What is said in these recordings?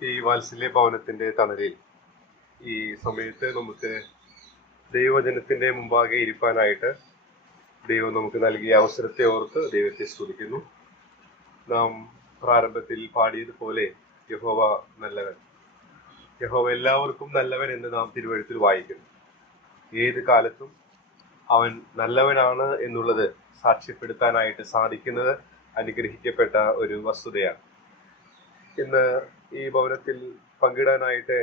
ഈ വാത്സല്യ ഭവനത്തിന്റെ തണലിൽ ഈ സമയത്ത് നമുക്ക് ദൈവജനത്തിന്റെ മുമ്പാകെ ഇരിപ്പാനായിട്ട് ദൈവം നമുക്ക് നൽകിയ അവസരത്തെ ഓർത്ത് ദൈവത്തെ സ്തുതിക്കുന്നു. നാം പ്രാരംഭത്തിൽ പാടിയതുപോലെ യഹോവ നല്ലവൻ, യഹോവ എല്ലാവർക്കും നല്ലവൻ എന്ന് നാം തിരുവഴുത്തിൽ വായിക്കുന്നു. ഏത് കാലത്തും അവൻ നല്ലവനാണ് എന്നുള്ളത് സാക്ഷ്യപ്പെടുത്താനായിട്ട് സാധിക്കുന്നത് അനുഗ്രഹിക്കപ്പെട്ട ഒരു വസ്തുതയാണ്. ഇന്ന് ഈ ഭവനത്തിൽ പങ്കിടാനായിട്ട്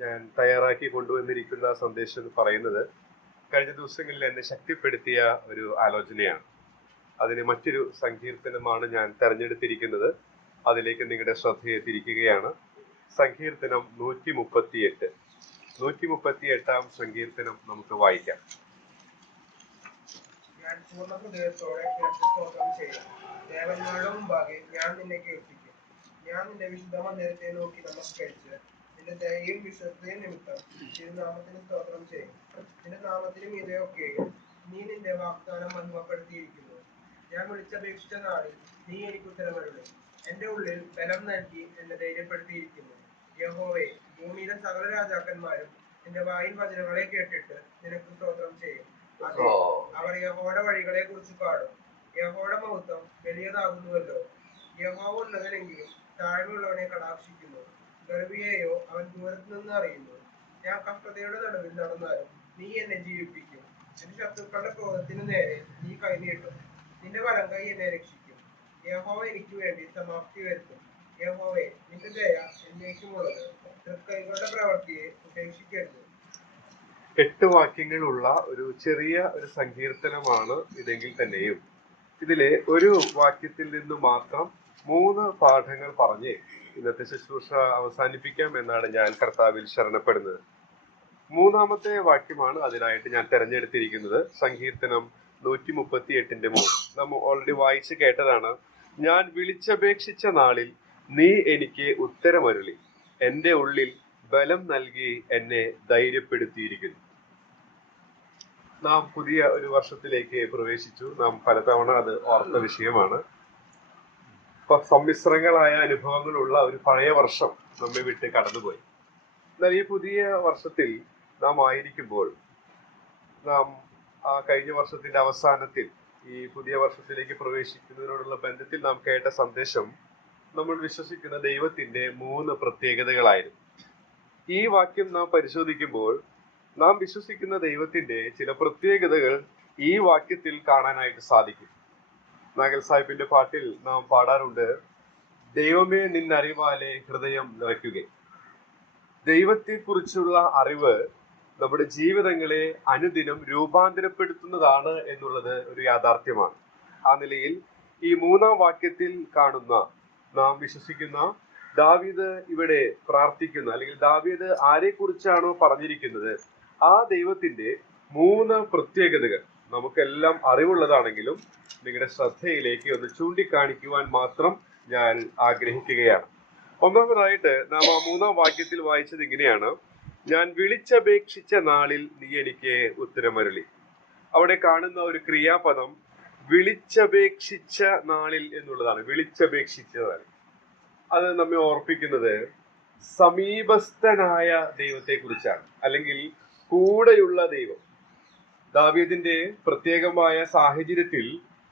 ഞാൻ തയ്യാറാക്കി കൊണ്ടുവന്നിരിക്കുന്ന സന്ദേശം പറയുന്നത് കഴിഞ്ഞ ദിവസങ്ങളിൽ എന്നെ ശക്തിപ്പെടുത്തിയ ഒരു ആലോചനയാണ്. അതിന് മറ്റൊരു സങ്കീർത്തനമാണ് ഞാൻ തെരഞ്ഞെടുത്തിരിക്കുന്നത്. അതിലേക്ക് നിങ്ങളുടെ ശ്രദ്ധയെ തിരിക്കുകയാണ്. സങ്കീർത്തനം 138. 138 സങ്കീർത്തനം നമുക്ക് വായിക്കാം. ഞാൻ പൂർണ്ണ ഹൃദയത്തോടെ സ്തോത്രം ചെയ്യും. ദേവന്മാരുടെ മുമ്പാകെ ഞാൻ നിന്നെ കേൾപ്പിക്കും. ഞാൻ നിന്റെ വിശുദ്ധ മന്ദിരത്തെ നോക്കി നമസ്കരിച്ച് നിന്റെ ദയയും വിശ്വസ്തയും നിമിത്തം തിരുനാമത്തിന് സ്തോത്രം ചെയ്യും. നിന്റെ നാമത്തിന് മീതെയൊക്കെയും നീ നിന്റെ വാഗ്ദാനം മഹിമപ്പെടുത്തിയിരിക്കുന്നു. ഞാൻ വിളിച്ചപേക്ഷിച്ച നാളിൽ നീ എനിക്ക് ഉത്തരമരുളി. എന്റെ ഉള്ളിൽ ബലം നൽകി എന്നെ ധൈര്യപ്പെടുത്തിയിരിക്കുന്നു. യഹോവേ, ഭൂമിയിലെ സകല രാജാക്കന്മാരും നിന്റെ വായിൽ വചനങ്ങളെ കേട്ടിട്ട് നിനക്ക് സ്തോത്രം ചെയ്യും. അതെ, അവർ യഹോവയുടെ വഴികളെ കുറിച്ച് പാടും. യഹോവയുടെ മഹത്വം വലിയതാകുന്നുവല്ലോ. യഹോവ ഉള്ളവനെങ്കിലും താഴ്മയുള്ളവനെ കടാക്ഷിക്കുന്നു. ഗർവിയെയോ അവൻ ദൂരത്ത് നിന്ന് അറിയുന്നു. ഞാൻ കഷ്ടതയുടെ നടുവിൽ നടന്നാലും നീ എന്നെ ജീവിപ്പിക്കും. എന്റെ ശത്രുക്കളുടെ ക്രോധത്തിനു നേരെ നീ കൈനീട്ടും. നിന്റെ വലം കൈ എന്നെ രക്ഷിക്കും. യഹോവ എനിക്ക് വേണ്ടി സമാപ്തി വരുത്തും. യഹോവേ, നിന്റെ ദയ എന്നേക്കുമുള്ളത്. തൃക്കൈകളുടെ പ്രവൃത്തിയെ ഉപേക്ഷിക്കരുത്. 8 വാക്യങ്ങളുള്ള ഒരു ചെറിയ ഒരു സങ്കീർത്തനമാണ് ഇതെങ്കിൽ തന്നെയും ഇതിലെ ഒരു വാക്യത്തിൽ നിന്ന് മാത്രം 3 പാഠങ്ങൾ പറഞ്ഞ് ഇന്നത്തെ ശുശ്രൂഷ അവസാനിപ്പിക്കാം എന്നാണ് ഞാൻ കർത്താവിൽ ശരണപ്പെടുന്നത്. 3-ാമത്തെ വാക്യമാണ് അതിനായിട്ട് ഞാൻ തെരഞ്ഞെടുത്തിരിക്കുന്നത്. സങ്കീർത്തനം 138:3 നമ്മൾ ഓൾറെഡി വായിച്ച് കേട്ടതാണ്. ഞാൻ വിളിച്ചപേക്ഷിച്ച നാളിൽ നീ എനിക്ക് ഉത്തരമരുളി, എന്റെ ഉള്ളിൽ ബലം നൽകി എന്നെ ധൈര്യപ്പെടുത്തിയിരിക്കുന്നു. നാം പുതിയ ഒരു വർഷത്തിലേക്ക് പ്രവേശിച്ചു. നാം പലതവണ അത് ഓർത്ത വിഷയമാണ്. സമ്മിശ്രങ്ങളായ അനുഭവങ്ങളുള്ള ഒരു പഴയ വർഷം നമ്മെ വിട്ട് കടന്നുപോയി. എന്നാൽ ഈ പുതിയ വർഷത്തിൽ നാം ആയിരിക്കുമ്പോൾ നാം ആ കഴിഞ്ഞ വർഷത്തിന്റെ അവസാനത്തിൽ ഈ പുതിയ വർഷത്തിലേക്ക് പ്രവേശിക്കുന്നതിനോടുള്ള ബന്ധത്തിൽ നാം കേട്ട സന്ദേശം നമ്മൾ വിശ്വസിക്കുന്ന ദൈവത്തിന്റെ 3 പ്രത്യേകതകളായിരുന്നു. ഈ വാക്യം നാം പരിശോധിക്കുമ്പോൾ നാം വിശ്വസിക്കുന്ന ദൈവത്തിന്റെ ചില പ്രത്യേകതകൾ ഈ വാക്യത്തിൽ കാണാനായിട്ട് സാധിക്കും. നാഗൽ സാഹിബിന്റെ പാട്ടിൽ നാം പാടാറുണ്ട്, ദൈവമേ നിന്നറിവാലെ ഹൃദയം നിറയ്ക്കുക. ദൈവത്തെ കുറിച്ചുള്ള അറിവ് നമ്മുടെ ജീവിതങ്ങളെ അനുദിനം രൂപാന്തരപ്പെടുത്തുന്നതാണ് എന്നുള്ളത് ഒരു യാഥാർത്ഥ്യമാണ്. ആ നിലയിൽ ഈ 3-ാം വാക്യത്തിൽ കാണുന്ന നാം വിശ്വസിക്കുന്ന ദാവീദ് ഇവിടെ പ്രാർത്ഥിക്കുന്ന, അല്ലെങ്കിൽ ദാവീദ് ആരെ കുറിച്ചാണോ പറഞ്ഞിരിക്കുന്നത് ആ ദൈവത്തിന്റെ 3 പ്രത്യേകതകൾ നമുക്കെല്ലാം അറിവുള്ളതാണെങ്കിലും നിങ്ങളുടെ ശ്രദ്ധയിലേക്ക് ഒന്ന് ചൂണ്ടിക്കാണിക്കുവാൻ മാത്രം ഞാൻ ആഗ്രഹിക്കുകയാണ്. ഒന്നാമതായിട്ട് നാം ആ 3-ാം വാക്യത്തിൽ വായിച്ചത് ഇങ്ങനെയാണ്, ഞാൻ വിളിച്ചപേക്ഷിച്ച നാളിൽ നീ എനിക്ക് ഉത്തരമരുളി. അവിടെ കാണുന്ന ഒരു ക്രിയാപദം വിളിച്ചപേക്ഷിച്ച നാളിൽ എന്നുള്ളതാണ്. വിളിച്ചപേക്ഷിച്ചതാണ്. അത് നമ്മെ ഓർപ്പിക്കുന്നത് സമീപസ്ഥനായ ദൈവത്തെ കുറിച്ചാണ്, അല്ലെങ്കിൽ കൂടെയുള്ള ദൈവം. ദാവീദിന്റെ പ്രത്യേകമായ സാഹചര്യത്തിൽ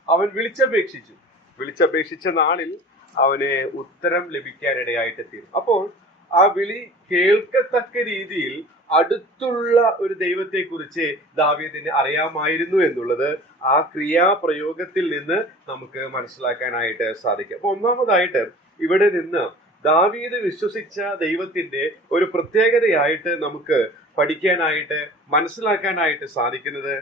അവൻ വിളിച്ചപേക്ഷിച്ച നാളിൽ അവന് ഉത്തരം ലഭിക്കാനിടയായിട്ട് തീരും. അപ്പോൾ ആ വിളി കേൾക്കത്തക്ക രീതിയിൽ അടുത്തുള്ള ഒരു ദൈവത്തെ കുറിച്ച് ദാവീദിന് അറിയാമായിരുന്നു എന്നുള്ളത് ആ ക്രിയാപ്രയോഗത്തിൽ നിന്ന് നമുക്ക് മനസ്സിലാക്കാനായിട്ട് സാധിക്കും. അപ്പൊ ഒന്നാമതായിട്ട് ഇവിടെ നിന്ന് ദാവീദ് വിശ്വസിച്ച ദൈവത്തിന്റെ ഒരു പ്രത്യേകതയായിട്ട് നമുക്ക് പഠിക്കാനായിട്ട് മനസ്സിലാക്കാനായിട്ട് സാധിക്കുന്നത്,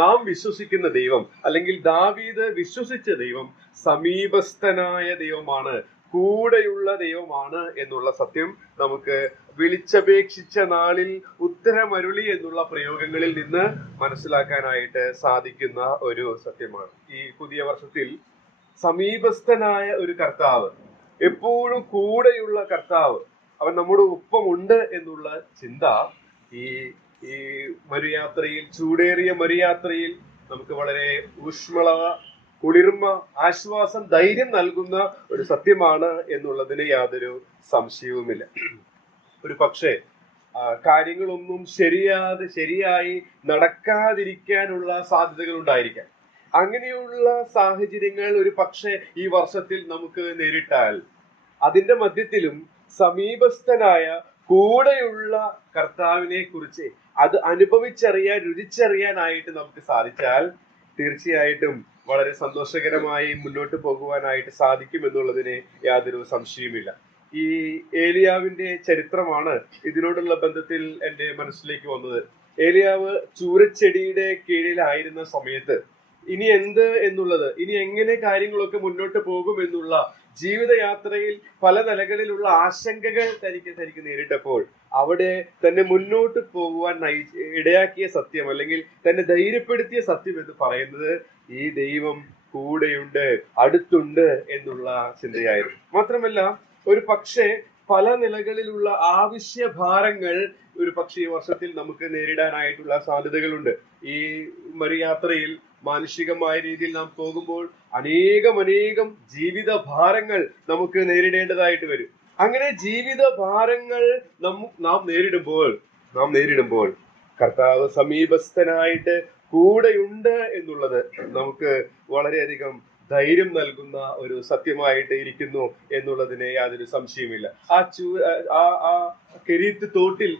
നാം വിശ്വസിക്കുന്ന ദൈവം, അല്ലെങ്കിൽ ദാവീദ് വിശ്വസിച്ച ദൈവം സമീപസ്ഥനായ ദൈവമാണ്, കൂടെയുള്ള ദൈവമാണ് എന്നുള്ള സത്യം നമുക്ക് വിളിച്ചപേക്ഷിച്ച നാളിൽ ഉത്തരമരുളി എന്നുള്ള പ്രയോഗങ്ങളിൽ നിന്ന് മനസ്സിലാക്കാനായിട്ട് സാധിക്കുന്ന ഒരു സത്യമാണ്. ഈ പുതിയ വർഷത്തിൽ സമീപസ്ഥനായ ഒരു കർത്താവ്, എപ്പോഴും കൂടെയുള്ള കർത്താവ്, അവൻ നമ്മുടെ ഒപ്പമുണ്ട് എന്നുള്ള ചിന്ത ഈ മരുയാത്രയിൽ, ചൂടേറിയ മരുയാത്രയിൽ നമുക്ക് വളരെ ഊഷ്മള, കുളിർമ, ആശ്വാസം, ധൈര്യം നൽകുന്ന ഒരു സത്യമാണ് എന്നുള്ളതിന് യാതൊരു സംശയവുമില്ല. ഒരു പക്ഷേ കാര്യങ്ങളൊന്നും ശരിയായി നടക്കാതിരിക്കാനുള്ള സാധ്യതകൾ ഉണ്ടായിരിക്കാം. അങ്ങനെയുള്ള സാഹചര്യങ്ങൾ ഒരു പക്ഷേ ഈ വർഷത്തിൽ നമുക്ക് നേരിട്ടാൽ അതിന്റെ മധ്യത്തിലും സമീപസ്ഥനായ കൂടെയുള്ള കർത്താവിനെ കുറിച്ച് അത് രുചിച്ചറിയാനായിട്ട് നമുക്ക് സാധിച്ചാൽ തീർച്ചയായിട്ടും വളരെ സന്തോഷകരമായി മുന്നോട്ട് പോകുവാനായിട്ട് സാധിക്കും എന്നുള്ളതിന് യാതൊരു സംശയവുമില്ല. ഈ ഏലിയാവിന്റെ ചരിത്രമാണ് ഇതിനോടുള്ള ബന്ധത്തിൽ എൻ്റെ മനസ്സിലേക്ക് വന്നത്. ഏലിയാവ് ചൂരച്ചെടിയുടെ കീഴിലായിരുന്ന സമയത്ത് ഇനി എങ്ങനെ കാര്യങ്ങളൊക്കെ മുന്നോട്ട് പോകും എന്നുള്ള ജീവിതയാത്രയിൽ പല നിലകളിലുള്ള ആശങ്കകൾ തനിക്ക് നേരിട്ടപ്പോൾ അവിടെ തന്നെ മുന്നോട്ട് പോകുവാൻ ഇടയാക്കിയ സത്യം, അല്ലെങ്കിൽ തന്നെ ധൈര്യപ്പെടുത്തിയ സത്യം എന്ന് പറയുന്നത് ഈ ദൈവം കൂടെയുണ്ട്, അടുത്തുണ്ട് എന്നുള്ള ചിന്തയായിരുന്നു. മാത്രമല്ല ഒരു പക്ഷേ പല നിലകളിലുള്ള ആവശ്യഭാരങ്ങൾ ഒരു പക്ഷേ ഈ വർഷത്തിൽ നമുക്ക് നേരിടാനായിട്ടുള്ള സാധ്യതകളുണ്ട്. ഈ മരുയാത്രയിൽ മാനുഷികമായ രീതിയിൽ നാം പോകുമ്പോൾ അനേകം ജീവിത ഭാരങ്ങൾ നമുക്ക് നേരിടേണ്ടതായിട്ട് വരും. അങ്ങനെ ജീവിത ഭാരങ്ങൾ നാം നേരിടുമ്പോൾ കർത്താവ് സമീപസ്ഥനായിട്ട് കൂടെയുണ്ട് എന്നുള്ളത് നമുക്ക് വളരെയധികം ധൈര്യം നൽകുന്ന ഒരു സത്യമായിട്ട് ഇരിക്കുന്നു എന്നുള്ളതിന് യാതൊരു സംശയമില്ല. ആ കെരീത്ത് തോട്ടിൽ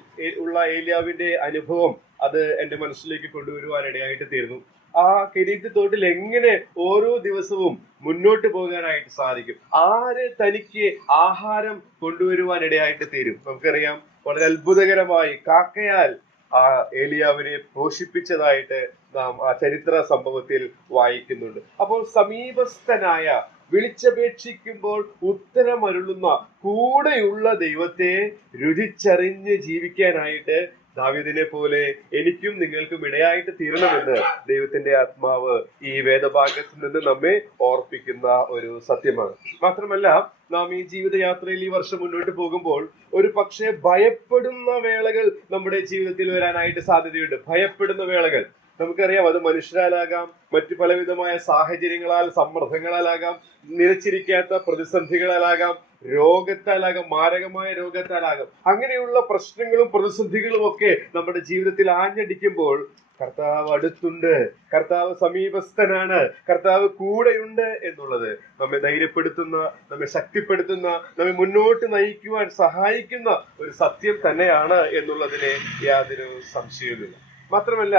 ഉള്ള ഏലിയാവിന്റെ അനുഭവം അത് എൻ്റെ മനസ്സിലേക്ക് കൊണ്ടുവരുവാനിടയായിട്ട് തീർന്നു. ആ കെരീത്ത് തോട്ടിൽ എങ്ങനെ ഓരോ ദിവസവും മുന്നോട്ട് പോകാനായിട്ട് സാധിക്കും, ആര് തനിക്ക് ആഹാരം കൊണ്ടുവരുവാനിടയായിട്ട് തീരും. നമുക്കറിയാം, വളരെ അത്ഭുതകരമായി കാക്കയാൽ ആ ഏലിയാവിനെ പോഷിപ്പിച്ചതായിട്ട് നാം ആ ചരിത്ര സംഭവത്തിൽ വായിക്കുന്നുണ്ട്. അപ്പോൾ സമീപസ്ഥനായ, വിളിച്ചപേക്ഷിക്കുമ്പോൾ ഉത്തരമരുളുന്ന കൂടെയുള്ള ദൈവത്തെ രുചിച്ചറിഞ്ഞ് ജീവിക്കാനായിട്ട് ദാവീദിനെ പോലെ എനിക്കും നിങ്ങൾക്കും ഇടയായിട്ട് തീരണമെന്ന് ദൈവത്തിന്റെ ആത്മാവ് ഈ വേദഭാഗത്തിൽ നിന്ന് നമ്മെ ഓർപ്പിക്കുന്ന ഒരു സത്യമാണ്. മാത്രമല്ല, നാം ഈ ജീവിതയാത്രയിൽ ഈ വർഷം മുന്നോട്ട് പോകുമ്പോൾ ഒരു പക്ഷേ ഭയപ്പെടുന്ന വേളകൾ നമ്മുടെ ജീവിതത്തിൽ വരാനായിട്ട് സാധ്യതയുണ്ട്. ഭയപ്പെടുന്ന വേളകൾ നമുക്കറിയാം, അത് മനുഷ്യരാലാകാം, മറ്റു പലവിധമായ സാഹചര്യങ്ങളാൽ, സമ്മർദ്ദങ്ങളാലാകാം, നിലച്ചിരിക്കാത്ത പ്രതിസന്ധികളാലാകാം, രോഗത്താലാകാം, മാരകമായ രോഗത്താലാകാം. അങ്ങനെയുള്ള പ്രശ്നങ്ങളും പ്രതിസന്ധികളും ഒക്കെ നമ്മുടെ ജീവിതത്തിൽ ആഞ്ഞടിക്കുമ്പോൾ കർത്താവ് അടുത്തുണ്ട്, കർത്താവ് സമീപസ്ഥനാണ്, കർത്താവ് കൂടെയുണ്ട് എന്നുള്ളത് നമ്മെ ധൈര്യപ്പെടുത്തുന്ന, നമ്മെ ശക്തിപ്പെടുത്തുന്ന, നമ്മെ മുന്നോട്ട് നയിക്കുവാൻ സഹായിക്കുന്ന ഒരു സത്യം തന്നെയാണ് എന്നുള്ളതിന് യാതൊരു സംശയവുമില്ല. മാത്രമല്ല,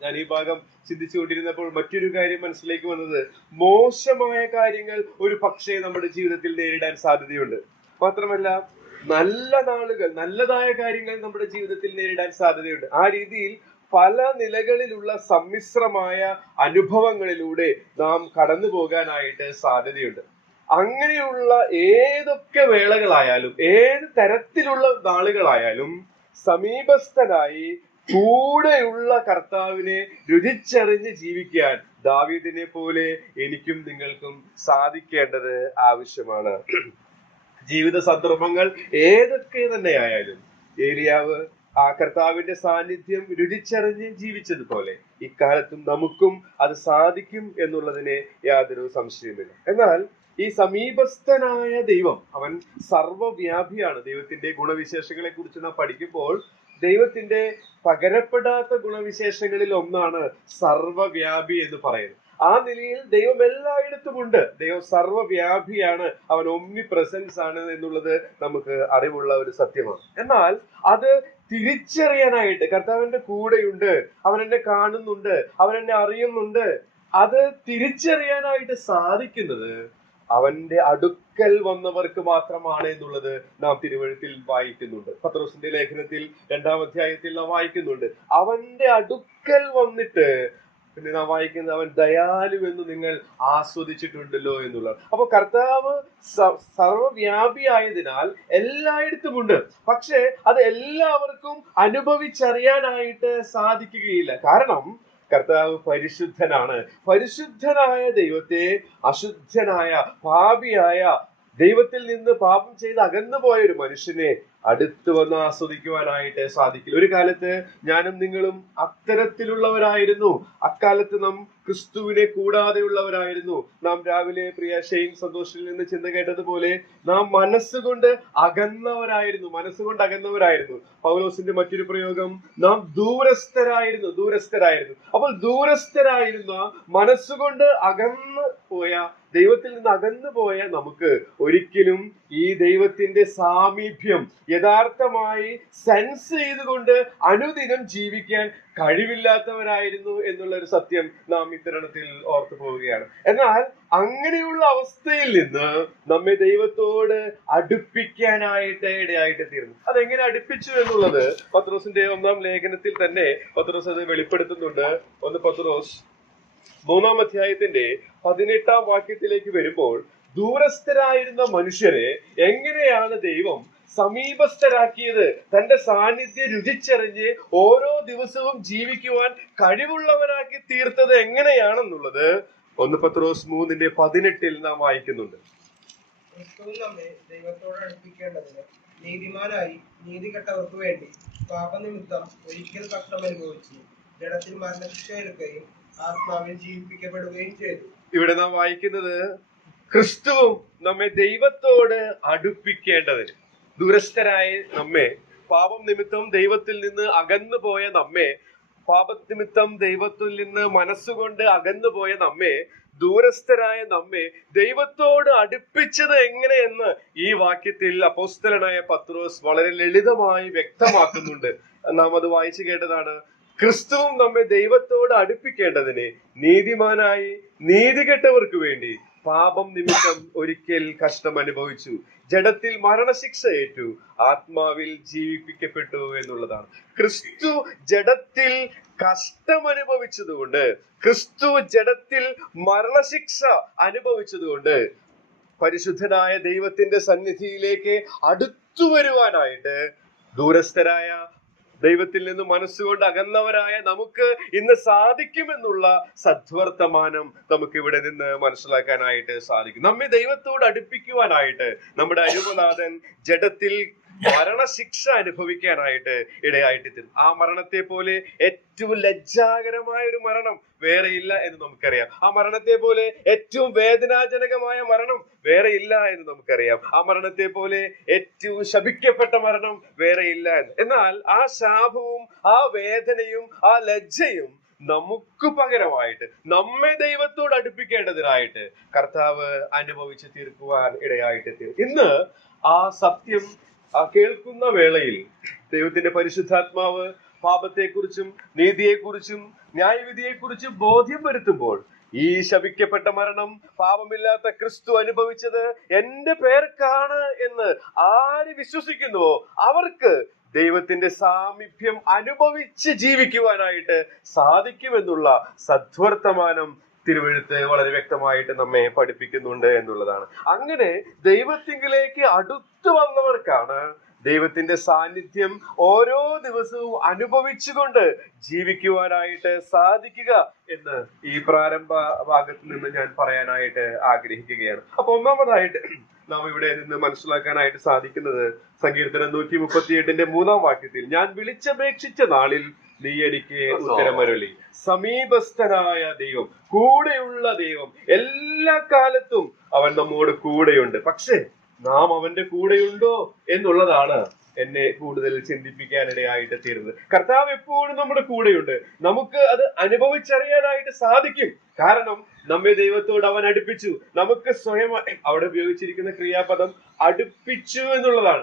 ഞാൻ ഈ ഭാഗം ചിന്തിച്ചുകൊണ്ടിരുന്നപ്പോൾ മറ്റൊരു കാര്യം മനസ്സിലേക്ക് വന്നത്, മോശമായ കാര്യങ്ങൾ ഒരു പക്ഷേ നമ്മുടെ ജീവിതത്തിൽ നേരിടാൻ സാധ്യതയുണ്ട്. മാത്രമല്ല, നല്ല നാളുകൾ, നല്ലതായ കാര്യങ്ങൾ നമ്മുടെ ജീവിതത്തിൽ നേരിടാൻ സാധ്യതയുണ്ട്. ആ രീതിയിൽ പല നിലകളിലുള്ള സമ്മിശ്രമായ അനുഭവങ്ങളിലൂടെ നാം കടന്നു പോകാനായിട്ട് സാധ്യതയുണ്ട്. അങ്ങനെയുള്ള ഏതൊക്കെ വേളകളായാലും, ഏത് തരത്തിലുള്ള നാളുകളായാലും സമീപസ്ഥനായി കൂടെയുള്ള കർത്താവിനെ രുചിച്ചറിഞ്ഞ് ജീവിക്കാൻ ദാവീദിനെ പോലെ എനിക്കും നിങ്ങൾക്കും സാധിക്കേണ്ടത് ആവശ്യമാണ്. ജീവിത സന്ദർഭങ്ങൾ ഏതൊക്കെ തന്നെയായാലും ഏലിയാവ് ആ കർത്താവിന്റെ സാന്നിധ്യം രുചിച്ചറിഞ്ഞ് ജീവിച്ചതുപോലെ ഇക്കാലത്തും നമുക്കും അത് സാധിക്കും എന്നുള്ളതിന് യാതൊരു സംശയമില്ല. എന്നാൽ ഈ സമീപസ്ഥനായ ദൈവം, അവൻ സർവവ്യാപിയാണ്. ദൈവത്തിന്റെ ഗുണവിശേഷങ്ങളെ കുറിച്ച് നാം പഠിക്കുമ്പോൾ ദൈവത്തിന്റെ പകരപ്പെടാത്ത ഗുണവിശേഷങ്ങളിൽ ഒന്നാണ് സർവവ്യാപി എന്ന് പറയുന്നത്. ആ നിലയിൽ ദൈവം എല്ലായിടത്തുമുണ്ട്. ദൈവം സർവവ്യാപിയാണ്, അവൻ ഒമ്നി പ്രസൻസ് ആണ് എന്നുള്ളത് നമുക്ക് അറിവുള്ള ഒരു സത്യമാണ്. എന്നാൽ അത് തിരിച്ചറിയാനായിട്ട് കർത്താവിന്റെ കൂടെയുണ്ട്, അവൻ എന്നെ കാണുന്നുണ്ട്, അവൻ എന്നെ അറിയുന്നുണ്ട്, അത് തിരിച്ചറിയാനായിട്ട് സാധിക്കുന്നത് അവന്റെ അടുക്കൽ വന്നവർക്ക് മാത്രമാണ് എന്നുള്ളത് നാം തിരുവഴുത്തിൽ വായിക്കുന്നുണ്ട്. പത്രോസിന്റെ ലേഖനത്തിൽ 2-ാം അധ്യായത്തിൽ നാം വായിക്കുന്നുണ്ട്, അവന്റെ അടുക്കൽ വന്നിട്ട് പിന്നെ നാം വായിക്കുന്നത് അവൻ ദയാലുവെന്ന് നിങ്ങൾ ആസ്വദിച്ചിട്ടുണ്ടല്ലോ എന്നുള്ളത്. അപ്പൊ കർത്താവ് സർവവ്യാപിയായതിനാൽ എല്ലായിടത്തുമുണ്ട്. പക്ഷെ അത് എല്ലാവർക്കും അനുഭവിച്ചറിയാനായിട്ട് സാധിക്കുകയില്ല. കാരണം കർത്താവ് പരിശുദ്ധനാണ്. പരിശുദ്ധനായ ദൈവത്തെ അശുദ്ധനായ, പാപിയായ, ദൈവത്തിൽ നിന്ന് പാപം ചെയ്ത് അകന്നുപോയ ഒരു മനുഷ്യനെ അടുത്ത് വന്ന് ആസ്വദിക്കുവാനായിട്ട് സാധിക്കില്ല. ഒരു കാലത്ത് ഞാനും നിങ്ങളും അത്തരത്തിലുള്ളവരായിരുന്നു. അക്കാലത്ത് നാം ക്രിസ്തുവിനെ കൂടാതെയുള്ളവരായിരുന്നു. നാം രാവിലെ പ്രിയ ഷെയ്ൻ സന്തോഷിൽ നിന്ന് ചിന്ത കേട്ടതുപോലെ നാം മനസ്സുകൊണ്ട് അകന്നവരായിരുന്നു. പൗലോസിന്റെ മറ്റൊരു പ്രയോഗം, നാം ദൂരസ്ഥരായിരുന്നു. അപ്പോൾ ദൂരസ്ഥരായിരുന്ന, മനസ്സുകൊണ്ട് അകന്നു പോയ, ദൈവത്തിൽ നിന്ന് അകന്നു പോയ നമുക്ക് ഒരിക്കലും ഈ ദൈവത്തിന്റെ സാമീപ്യം യഥാർത്ഥമായി സെൻസ് ചെയ്തുകൊണ്ട് അനുദിനം ജീവിക്കാൻ കഴിവില്ലാത്തവരായിരുന്നു എന്നുള്ള ഒരു സത്യം നാം ഇത്തരണത്തിൽ ഓർത്തു പോവുകയാണ്. എന്നാൽ അങ്ങനെയുള്ള അവസ്ഥയിൽ നിന്ന് നമ്മെ ദൈവത്തോട് അടുപ്പിക്കാനായിട്ട് ഇടയായിട്ട് തീർന്നു. അതെങ്ങനെ അടുപ്പിച്ചു എന്നുള്ളത് പത്രോസിന്റെ 1-ാം ലേഖനത്തിൽ തന്നെ പത്രോസ് അത് വെളിപ്പെടുത്തുന്നുണ്ട്. 1 പത്രോസ് 3-ാം അധ്യായത്തിന്റെ 18-ാം വാക്യത്തിലേക്ക് വരുമ്പോൾ, ദൂരസ്ഥരായിരുന്ന മനുഷ്യരെ എങ്ങനെയാണ് ദൈവം സമീപസ്ഥരാക്കിയത്, തന്റെ സാന്നിധ്യം രുചിച്ചറിഞ്ഞ് ഓരോ ദിവസവും ജീവിക്കുവാൻ കഴിവുള്ളവരാക്കി തീർത്തത് എങ്ങനെയാണെന്നുള്ളത് 1 പത്രോസ് 3:18 നാം വായിക്കുന്നുണ്ട്. ക്രിസ്തുവിൽ നമ്മെ ദൈവത്തോട് അടുപ്പിക്കേണ്ടതിന് നീതിമാനായി നീതികെട്ടവർക്ക് വേണ്ടി പാപനിമിത്തം ഒരിക്കൽ കഷ്ടം അനുഭവിച്ചു ജഡത്തിൽ മരണശിക്ഷ എടുക്കുകയും ആത്മാവിൽ ജീവിപ്പിക്കപ്പെടുകയും ചെയ്തു. ഇവിടെ നാം വായിക്കുന്നത്, ക്രിസ്തുവും നമ്മെ ദൈവത്തോട് അടുപ്പിക്കേണ്ടതിന്, ദൂരസ്ഥരായ നമ്മെ, പാപം നിമിത്തം ദൈവത്തിൽ നിന്ന് അകന്നു പോയ നമ്മെ, പാപനിമിത്തം ദൈവത്തിൽ നിന്ന് മനസ്സുകൊണ്ട് അകന്നുപോയ നമ്മെ, ദൂരസ്ഥരായ നമ്മെ ദൈവത്തോട് അടുപ്പിച്ചത് എങ്ങനെയെന്ന് ഈ വാക്യത്തിൽ അപ്പോസ്തലനായ പത്രോസ് വളരെ ലളിതമായി വ്യക്തമാക്കുന്നുണ്ട്. നാം അത് വായിച്ചു കേട്ടതാണ്. ക്രിസ്തുവും നമ്മെ ദൈവത്തോട് അടുപ്പിക്കേണ്ടതിന് നീതിമാനായി നീതികെട്ടവർക്ക് വേണ്ടി പാപം നിമിത്തം ഒരിക്കൽ കഷ്ടം അനുഭവിച്ചു, ജഡത്തിൽ മരണശിക്ഷ ഏറ്റു, ആത്മാവിൽ ജീവിപ്പിക്കപ്പെട്ടു എന്നുള്ളതാണ്. ക്രിസ്തു ജഡത്തിൽ കഷ്ടം അനുഭവിച്ചതുകൊണ്ട്, ക്രിസ്തു ജഡത്തിൽ മരണശിക്ഷ അനുഭവിച്ചതുകൊണ്ട് പരിശുദ്ധനായ ദൈവത്തിന്റെ സന്നിധിയിലേക്ക് അടുത്തു വരുവാനായിട്ട് ദൂരസ്ഥരായ, ദൈവത്തിൽ നിന്ന് മനസ്സുകൊണ്ട് അകന്നവരായ നമുക്ക് ഇന്ന് സാധിക്കുമെന്നുള്ള സദ്വർത്തമാനം നമുക്ക് ഇവിടെ നിന്ന് മനസ്സിലാക്കാനായിട്ട് സാധിക്കും. നമ്മെ ദൈവത്തോട് അടുപ്പിക്കുവാനായിട്ട് നമ്മുടെ അരുമനാഥൻ ജഡത്തിൽ മരണശിക്ഷ അനുഭവിക്കാനായിട്ട് ഇടയായിട്ട് തീർന്നു. ആ മരണത്തെ പോലെ ഏറ്റവും ലജ്ജാകരമായ ഒരു മരണം വേറെയില്ല എന്ന് നമുക്കറിയാം. ആ മരണത്തെ പോലെ ഏറ്റവും വേദനാജനകമായ മരണം വേറെയില്ല എന്ന് നമുക്കറിയാം. ആ മരണത്തെ പോലെ ഏറ്റവും ശപിക്കപ്പെട്ട മരണം വേറെയില്ല എന്ന്. എന്നാൽ ആ ശാപവും ആ വേദനയും ആ ലജ്ജയും നമുക്ക് പകരമായിട്ട് നമ്മെ ദൈവത്തോട് അടുപ്പിക്കേണ്ടതിനായിട്ട് കർത്താവ് അനുഭവിച്ച് തീർക്കുവാൻ ഇടയായിട്ട് തീർന്നു. ഇന്ന് ആ സത്യം കേൾക്കുന്ന വേളയിൽ ദൈവത്തിന്റെ പരിശുദ്ധാത്മാവ് പാപത്തെക്കുറിച്ചും നീതിയെക്കുറിച്ചും ന്യായവിധിയെക്കുറിച്ചും ബോധ്യം വരുത്തുമ്പോൾ, ഈ ശപിക്കപ്പെട്ട മരണം പാപമില്ലാത്ത ക്രിസ്തു അനുഭവിച്ചത് എന്റെ പേർക്കാണ് എന്ന് ആര് വിശ്വസിക്കുന്നുവോ അവർക്ക് ദൈവത്തിന്റെ സാമീപ്യം അനുഭവിച്ച് ജീവിക്കുവാനായിട്ട് സാധിക്കുമെന്നുള്ള സദ്വർത്തമാനം തിരുവെഴുത്ത് വളരെ വ്യക്തമായിട്ട് നമ്മെ പഠിപ്പിക്കുന്നുണ്ട് എന്നുള്ളതാണ്. അങ്ങനെ ദൈവത്തിങ്കിലേക്ക് അടുത്തു വന്നവർക്കാണ് ദൈവത്തിന്റെ സാന്നിധ്യം ഓരോ ദിവസവും അനുഭവിച്ചുകൊണ്ട് ജീവിക്കുവാനായിട്ട് സാധിക്കുക എന്ന് ഈ പ്രാരംഭ ഭാഗത്ത് നിന്ന് ഞാൻ പറയാനായിട്ട് ആഗ്രഹിക്കുകയാണ്. അപ്പൊ ഒന്നാമതായിട്ട് നാം ഇവിടെ നിന്ന് മനസ്സിലാക്കാനായിട്ട് സാധിക്കുന്നത് സങ്കീർത്തനം 138 3-ാം വാക്യത്തിൽ, ഞാൻ വിളിച്ചപേക്ഷിച്ച നാളിൽ നീ എനിക്ക് ഉത്തരമരുളി. സമീപസ്ഥനായ ദൈവം, കൂടെയുള്ള ദൈവം, എല്ലാ കാലത്തും അവൻ നമ്മോട് കൂടെയുണ്ട്. പക്ഷെ നാം അവന്റെ കൂടെയുണ്ടോ എന്നുള്ളതാണ് എന്നെ കൂടുതൽ ചിന്തിപ്പിക്കാനിടയായിട്ട് തീരുന്നത്. കർത്താവ് എപ്പോഴും നമ്മുടെ കൂടെയുണ്ട്. നമുക്ക് അത് അനുഭവിച്ചറിയാനായിട്ട് സാധിക്കും. കാരണം നമ്മെ ദൈവത്തോട് അവൻ അടുപ്പിച്ചു. നമുക്ക് സ്വയമായി, അവിടെ ഉപയോഗിച്ചിരിക്കുന്ന ക്രിയാപദം അടുപ്പിച്ചു എന്നുള്ളതാണ്.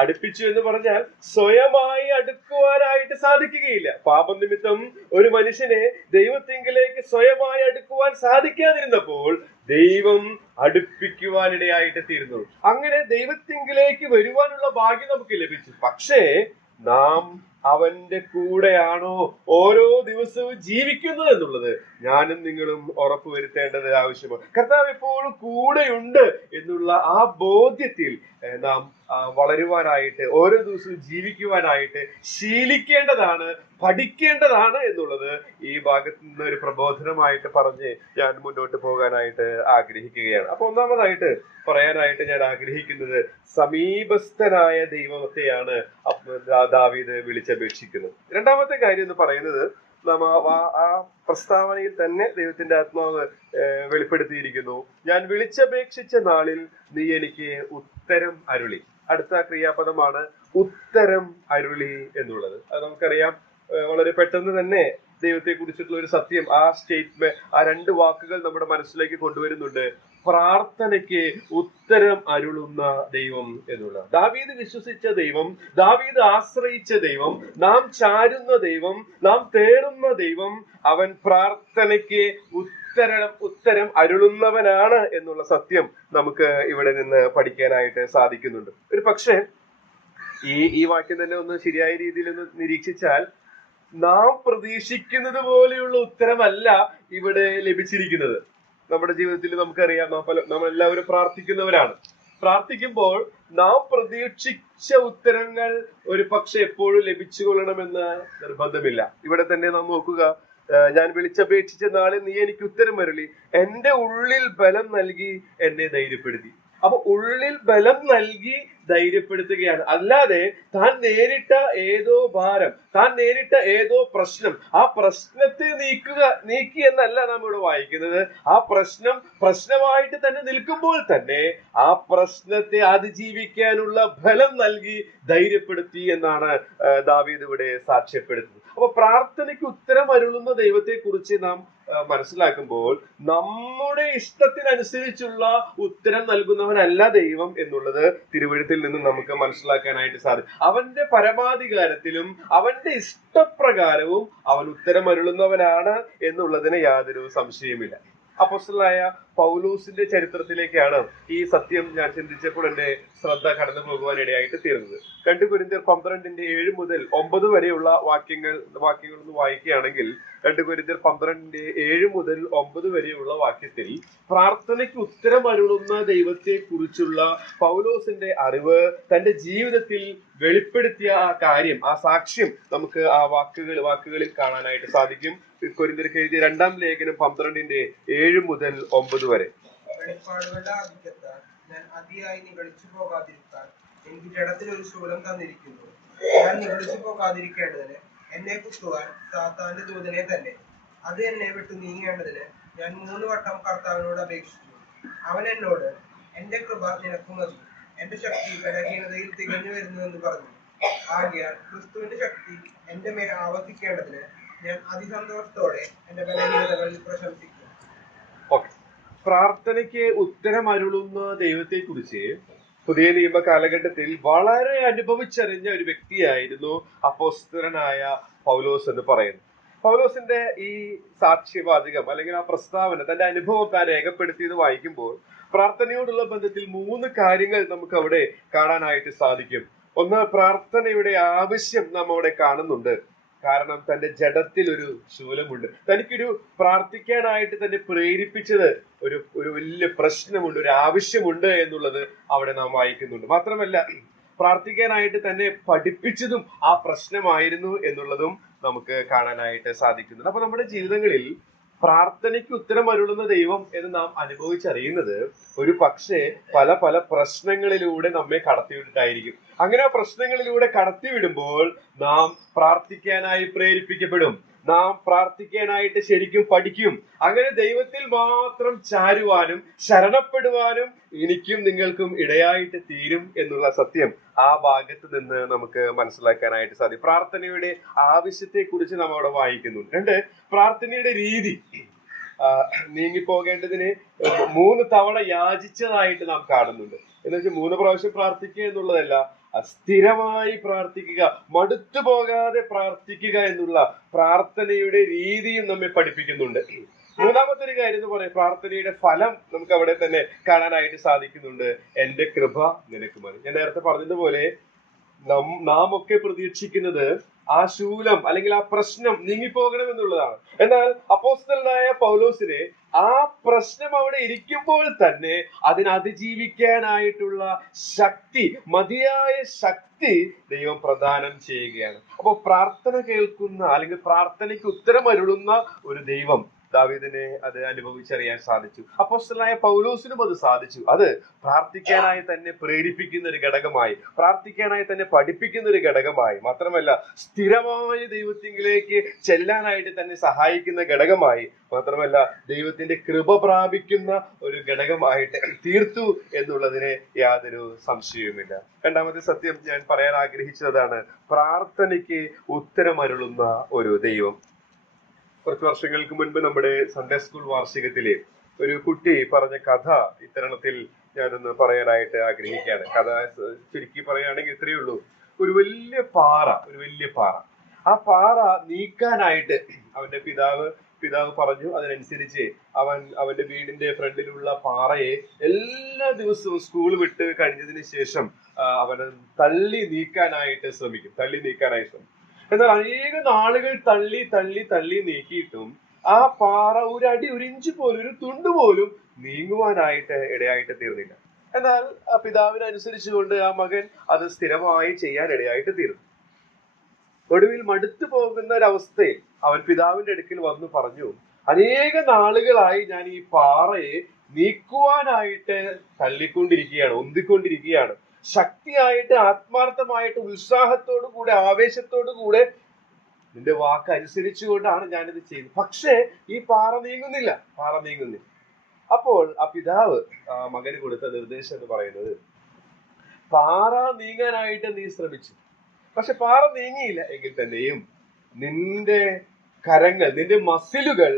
അടുപ്പിച്ചു എന്ന് പറഞ്ഞാൽ സ്വയമായി അടുക്കുവാനായിട്ട് സാധിക്കുകയില്ല. പാപനിമിത്തം ഒരു മനുഷ്യനെ ദൈവത്തിങ്കിലേക്ക് സ്വയമായി അടുക്കുവാൻ സാധിക്കാതിരുന്നപ്പോൾ ദൈവം അടുപ്പിക്കുവാനിടയായിട്ട് തീരുന്നു. അങ്ങനെ ദൈവത്തിങ്കിലേക്ക് വരുവാനുള്ള ഭാഗ്യം നമുക്ക് ലഭിച്ചു. പക്ഷേ നാം അവന്റെ കൂടെയാണോ ഓരോ ദിവസവും ജീവിക്കുന്നത് എന്നുള്ളത് ഞാനും നിങ്ങളും ഉറപ്പുവരുത്തേണ്ടത് ആവശ്യമാണ്. കർത്താവ് എപ്പോഴും കൂടെയുണ്ട് എന്നുള്ള ആ ബോധ്യത്തിൽ നാം വളരുവാനായിട്ട്, ഓരോ ദിവസവും ജീവിക്കുവാനായിട്ട് ശീലിക്കേണ്ടതാണ്, പഠിക്കേണ്ടതാണ് എന്നുള്ളത് ഈ ഭാഗത്ത് നിന്ന് ഒരു പ്രബോധനമായിട്ട് പറഞ്ഞ് ഞാൻ മുന്നോട്ട് പോകാനായിട്ട് ആഗ്രഹിക്കുകയാണ്. അപ്പൊ ഒന്നാമതായിട്ട് പറയാനായിട്ട് ഞാൻ ആഗ്രഹിക്കുന്നത്, സമീപസ്ഥനായ ദൈവത്തെയാണ് ദാവീദ് വിളിച്ചപേക്ഷിക്കുന്നത്. രണ്ടാമത്തെ കാര്യം എന്ന് പറയുന്നത്, നാം ആ പ്രസ്താവനയിൽ തന്നെ ദൈവത്തിന്റെ ആത്മാവ് വെളിപ്പെടുത്തിയിരിക്കുന്നു, ഞാൻ വിളിച്ചപേക്ഷിച്ച നാളിൽ നീ എനിക്ക് ഉത്തരം അരുളി. അടുത്ത ക്രിയാപദമാണ് ഉത്തരം അരുളി എന്നുള്ളത്. അത് നമുക്കറിയാം. വളരെ പെട്ടെന്ന് തന്നെ ദൈവത്തെ കുറിച്ചിട്ടുള്ള ഒരു സത്യം ആ സ്റ്റേറ്റ്മെന്റ്, ആ രണ്ട് വാക്കുകൾ നമ്മുടെ മനസ്സിലേക്ക് കൊണ്ടുവരുന്നുണ്ട്. പ്രാർത്ഥനയ്ക്ക് ഉത്തരം അരുളുന്ന ദൈവം എന്നുള്ളത്. ദാവീദ് വിശ്വസിച്ച ദൈവം, ദാവീദ് ആശ്രയിച്ച ദൈവം, നാം ചാരുന്ന ദൈവം, നാം തേടുന്ന ദൈവം, അവൻ പ്രാർത്ഥനയ്ക്ക് ഉത്തരം അരുളുന്നവനാണ് എന്നുള്ള സത്യം നമുക്ക് ഇവിടെ നിന്ന് പഠിക്കാനായിട്ട് സാധിക്കുന്നുണ്ട്. ഒരു പക്ഷേ ഈ വാക്യം തന്നെ ഒന്ന് ശരിയായ രീതിയിൽ ഒന്ന് നിരീക്ഷിച്ചാൽ, നാം പ്രതീക്ഷിക്കുന്നത് പോലെയുള്ള ഉത്തരമല്ല ഇവിടെ ലഭിച്ചിരിക്കുന്നത്. നമ്മുടെ ജീവിതത്തിൽ നമുക്കറിയാം, നാം എല്ലാവരും പ്രാർത്ഥിക്കുന്നവരാണ്. പ്രാർത്ഥിക്കുമ്പോൾ നാം പ്രതീക്ഷിച്ച ഉത്തരങ്ങൾ ഒരു പക്ഷെ എപ്പോഴും ലഭിച്ചുകൊള്ളണമെന്ന് നിർബന്ധമില്ല. ഇവിടെ തന്നെ നാം നോക്കുക, ഞാൻ വിളിച്ചപേക്ഷിച്ച നാളിൽ നീ എനിക്ക് ഉത്തരം അരുളി, എന്റെ ഉള്ളിൽ ബലം നൽകി എന്നെ ധൈര്യപ്പെടുത്തി. അപ്പൊ ഉള്ളിൽ ബലം നൽകി ധൈര്യപ്പെടുത്തുകയാണ്. അല്ലാതെ താൻ നേരിട്ട ഏതോ ഭാരം, താൻ നേരിട്ട ഏതോ പ്രശ്നം, ആ പ്രശ്നത്തെ നീക്കി എന്നല്ല നാം ഇവിടെ വായിക്കുന്നത്. ആ പ്രശ്നമായിട്ട് തന്നെ നിൽക്കുമ്പോൾ തന്നെ ആ പ്രശ്നത്തെ അതിജീവിക്കാനുള്ള ബലം നൽകി ധൈര്യപ്പെടുത്തി എന്നാണ് ദാവീദ് ഇവിടെ സാക്ഷ്യപ്പെടുത്തുന്നത്. അപ്പൊ പ്രാർത്ഥനയ്ക്ക് ഉത്തരം അരുളുന്ന ദൈവത്തെ കുറിച്ച് നാം മനസ്സിലാക്കുമ്പോൾ, നമ്മുടെ ഇഷ്ടത്തിനനുസരിച്ചുള്ള ഉത്തരം നൽകുന്നവനല്ല ദൈവം എന്നുള്ളത് തിരുവഴുത്തിൽ നിന്ന് നമുക്ക് മനസ്സിലാക്കാനായിട്ട് സാധിക്കും. അവന്റെ പരമാധികാരത്തിലും അവന്റെ ഇഷ്ടപ്രകാരവും അവൻ ഉത്തരം അരുളുന്നവനാണ് എന്നുള്ളതിന് യാതൊരു സംശയമില്ല. അപ്പോസ്തലനായ പൗലോസിന്റെ ചരിത്രത്തിലേക്കാണ് ഈ സത്യം ഞാൻ ചിന്തിച്ചപ്പോൾ എന്റെ ശ്രദ്ധ കടന്നു പോകുവാൻ ഇടയായിട്ട് തീർന്നത്. 2 കൊരിന്ത്യർ 12:7 മുതൽ 9 വരെയുള്ള വാക്യങ്ങൾ ഒന്ന് വായിക്കുകയാണെങ്കിൽ, 2 കൊരിന്ത്യർ 12:7 മുതൽ 9 വരെയുള്ള വാക്യത്തിൽ പ്രാർത്ഥനയ്ക്ക് ഉത്തരം അരുളുന്ന ദൈവത്തെ കുറിച്ചുള്ള പൗലോസിന്റെ അറിവ്, തന്റെ ജീവിതത്തിൽ വെളിപ്പെടുത്തിയ ആ കാര്യം, ആ സാക്ഷ്യം നമുക്ക് ആ വാക്കുകളിൽ കാണാനായിട്ട് സാധിക്കും. കൊരിന്ത്യർക്ക് എഴുതിയ 2-ാം ലേഖനം 12:7 മുതൽ 9 വരെ. വെളിപ്പാടുകളുടെ ആധിക്യത്താൽ ഞാൻ അതിയായി നിഗളിച്ചു പോകാതിരിക്കാൻ എനിക്ക് ജഡത്തിൽ ഒരു ശൂലം തന്നിരിക്കുന്നു. ഞാൻ നിഗളിച്ചു പോകാതിരിക്കേണ്ടതിന് എന്നെ കുത്തുവാൻ സാത്താന്റെ ദൂതനെ തന്നെ. അത് എന്നെ വിട്ടു നീങ്ങേണ്ടതിന് ഞാൻ 3 വട്ടം കർത്താവിനോട് അപേക്ഷിച്ചു. അവൻ എന്നോട്, എന്റെ കൃപ നിനക്ക് മതി, എന്റെ ശക്തി ബലഹീനതയിൽ തികഞ്ഞു വരുന്നുവെന്ന് പറഞ്ഞു. ആകയാൽ ക്രിസ്തുവിന്റെ ശക്തി എന്റെ മേൽ ആവർത്തിക്കേണ്ടതിന് ഞാൻ അതിസന്തോഷത്തോടെ എന്റെ ബലഹീനതകളിൽ പ്രശംസിക്കും. പ്രാർത്ഥനയ്ക്ക് ഉത്തരം അരുളുന്ന ദൈവത്തെ കുറിച്ച് പുതിയ നിയമ കാലഘട്ടത്തിൽ വളരെ അനുഭവിച്ചറിഞ്ഞ ഒരു വ്യക്തിയായിരുന്നു അപ്പോസ്തലനായ പൗലോസ് എന്ന് പറയുന്നത്. പൗലോസിന്റെ ഈ സാക്ഷ്യവാചകം അല്ലെങ്കിൽ ആ പ്രസ്താവന, തന്റെ അനുഭവം താൻ രേഖപ്പെടുത്തിയത് വായിക്കുമ്പോൾ പ്രാർത്ഥനയോടുള്ള ബന്ധത്തിൽ 3 കാര്യങ്ങൾ നമുക്ക് അവിടെ കാണാനായിട്ട് സാധിക്കും. ഒന്ന്, പ്രാർത്ഥനയുടെ ആവശ്യം നാം അവിടെ കാണുന്നുണ്ട്. കാരണം തന്റെ ജഡത്തിൽ ഒരു ശൂലമുണ്ട്. തനിക്കൊരു പ്രാർത്ഥിക്കാനായിട്ട് തന്നെ പ്രേരിപ്പിച്ചത് ഒരു വലിയ പ്രശ്നമുണ്ട്, ഒരു ആവശ്യമുണ്ട് എന്നുള്ളത് അവിടെ നാം വായിക്കുന്നുണ്ട്. മാത്രമല്ല, പ്രാർത്ഥിക്കാനായിട്ട് തന്നെ പഠിപ്പിച്ചതും ആ പ്രശ്നമായിരുന്നു എന്നുള്ളതും നമുക്ക് കാണാനായിട്ട് സാധിക്കുന്നുണ്ട്. അപ്പൊ നമ്മുടെ ജീവിതങ്ങളിൽ പ്രാർത്ഥനയ്ക്ക് ഉത്തരം അരുളുന്ന ദൈവം എന്ന് നാം അനുഭവിച്ചറിയുന്നത് ഒരു പക്ഷേ പല പ്രശ്നങ്ങളിലൂടെ നമ്മെ കടത്തിവിട്ടിട്ടായിരിക്കും. അങ്ങനെ പ്രശ്നങ്ങളിലൂടെ കടത്തിവിടുമ്പോൾ നാം പ്രാർത്ഥിക്കാനായി പ്രേരിപ്പിക്കപ്പെടും. നാം പ്രാർത്ഥിക്കാനായിട്ട് ശരിക്കും പഠിക്കും. അങ്ങനെ ദൈവത്തിൽ മാത്രം ചാരുവാനും ശരണപ്പെടുവാനും എനിക്കും നിങ്ങൾക്കും ഇടയായിട്ട് തീരും എന്നുള്ള സത്യം ആ ഭാഗത്ത് നിന്ന് നമുക്ക് മനസ്സിലാക്കാനായിട്ട് സാധിക്കും. പ്രാർത്ഥനയുടെ ആവശ്യത്തെ കുറിച്ച് നാം അവിടെ വായിക്കുന്നുണ്ട്. 2, പ്രാർത്ഥനയുടെ രീതി. നീങ്ങിപ്പോകേണ്ടതിന് 3 തവണ യാചിച്ചതായിട്ട് നാം കാണുന്നുണ്ട്. എന്ന് വെച്ചാൽ 3 പ്രാവശ്യം പ്രാർത്ഥിക്കുക എന്നുള്ളതല്ല, സ്ഥിരമായി പ്രാർത്ഥിക്കുക, മടുത്തു പോകാതെ പ്രാർത്ഥിക്കുക എന്നുള്ള പ്രാർത്ഥനയുടെ രീതിയും നമ്മെ പഠിപ്പിക്കുന്നുണ്ട്. 3-ാമത്തെ ഒരു കാര്യം എന്ന് പറയാം, പ്രാർത്ഥനയുടെ ഫലം നമുക്ക് അവിടെ തന്നെ കാണാനായിട്ട് സാധിക്കുന്നുണ്ട്. എന്റെ കൃപ നിനക്ക് മതി. ഞാൻ നേരത്തെ പറഞ്ഞതുപോലെ നാം ഒക്കെ പ്രതീക്ഷിക്കുന്നത് ആ ശൂലം അല്ലെങ്കിൽ ആ പ്രശ്നം നീങ്ങിപ്പോകണം എന്നുള്ളതാണ്. എന്നാൽ അപ്പോസ്തലനായ പൗലോസിനെ ആ പ്രശ്നം അവിടെ ഇരിക്കുമ്പോൾ തന്നെ അതിജീവിക്കാനായിട്ടുള്ള ശക്തി, മതിയായ ശക്തി ദൈവം പ്രദാനം ചെയ്യുകയാണ്. അപ്പോൾ പ്രാർത്ഥന കേൾക്കുന്ന അല്ലെങ്കിൽ പ്രാർത്ഥനയ്ക്ക് ഉത്തരമരുളുന്ന ഒരു ദൈവം ദാവീദിനെ അത് അനുഭവിച്ചറിയാൻ സാധിച്ചു. അപ്പോസ്തലനായ പൗലോസിനും അത് സാധിച്ചു. അത് പ്രാർത്ഥിക്കാനായി തന്നെ പ്രേരിപ്പിക്കുന്ന ഒരു ഘടകമായി, പ്രാർത്ഥിക്കാനായി തന്നെ പഠിപ്പിക്കുന്ന ഒരു ഘടകമായി, മാത്രമല്ല സ്ഥിരമായ ദൈവത്തിലേക്ക് ചെല്ലാനായിട്ട് തന്നെ സഹായിക്കുന്ന ഘടകമായി, മാത്രമല്ല ദൈവത്തിന്റെ കൃപ പ്രാപിക്കുന്ന ഒരു ഘടകമായിട്ട് തീർത്തു എന്നുള്ളതിന് യാതൊരു സംശയവുമില്ല. രണ്ടാമത്തെ സത്യം ഞാൻ പറയാൻ ആഗ്രഹിച്ചതാണ്, പ്രാർത്ഥനയ്ക്ക് ഉത്തരമരുളുന്ന ഒരു ദൈവം. കുറച്ച് വർഷങ്ങൾക്ക് മുൻപ് നമ്മുടെ സൺഡേ സ്കൂൾ വാർഷികത്തില് ഒരു കുട്ടി പറഞ്ഞ കഥ ഇത്തരണത്തിൽ ഞാനൊന്ന് പറയാനായിട്ട് ആഗ്രഹിക്കുകയാണ്. കഥ ചുരുക്കി പറയുകയാണെങ്കിൽ ഇത്രയേ ഉള്ളൂ. ഒരു വലിയ പാറ, ആ പാറ നീക്കാനായിട്ട് അവന്റെ പിതാവ് പറഞ്ഞു. അതിനനുസരിച്ച് അവന്റെ വീടിന്റെ ഫ്രണ്ടിലുള്ള പാറയെ എല്ലാ ദിവസവും സ്കൂൾ വിട്ട് കഴിഞ്ഞതിന് ശേഷം അവന് തള്ളി നീക്കാനായിട്ട് ശ്രമിക്കും. എന്നാൽ അനേക നാളുകൾ തള്ളി നീക്കിയിട്ടും ആ പാറ ഒരു ഇഞ്ച് പോലും, ഒരു തുണ്ട് പോലും നീങ്ങുവാനായിട്ട് ഇടയായിട്ട് തീർന്നില്ല. എന്നാൽ ആ പിതാവിനെ അനുസരിച്ചുകൊണ്ട് ആ മകൻ അത് സ്ഥിരമായി ചെയ്യാൻ ഇടയായിട്ട് തീർന്നു. ഒടുവിൽ മടുത്തു പോകുന്ന ഒരവസ്ഥയിൽ അവൻ പിതാവിന്റെ അടുക്കൽ വന്നു പറഞ്ഞു, അനേക നാളുകളായി ഞാൻ ഈ പാറയെ നീക്കുവാനായിട്ട് ഉന്തിക്കൊണ്ടിരിക്കുകയാണ്. ശക്തിയായിട്ട്, ആത്മാർത്ഥമായിട്ട്, ഉത്സാഹത്തോടു കൂടെ, ആവേശത്തോടു കൂടെ നിന്റെ വാക്ക് അനുസരിച്ചുകൊണ്ടാണ് ഞാനിത് ചെയ്യുന്നത്. പക്ഷേ ഈ പാറ നീങ്ങുന്നില്ല. അപ്പോൾ ആ പിതാവ് മകന് കൊടുത്ത നിർദ്ദേശം എന്ന് പറയുന്നത്, പാറ നീങ്ങാനായിട്ട് നീ ശ്രമിച്ചു, പക്ഷെ പാറ നീങ്ങിയില്ല എങ്കിൽ തന്നെയും നിന്റെ കരങ്ങൾ, നിന്റെ മസിലുകൾ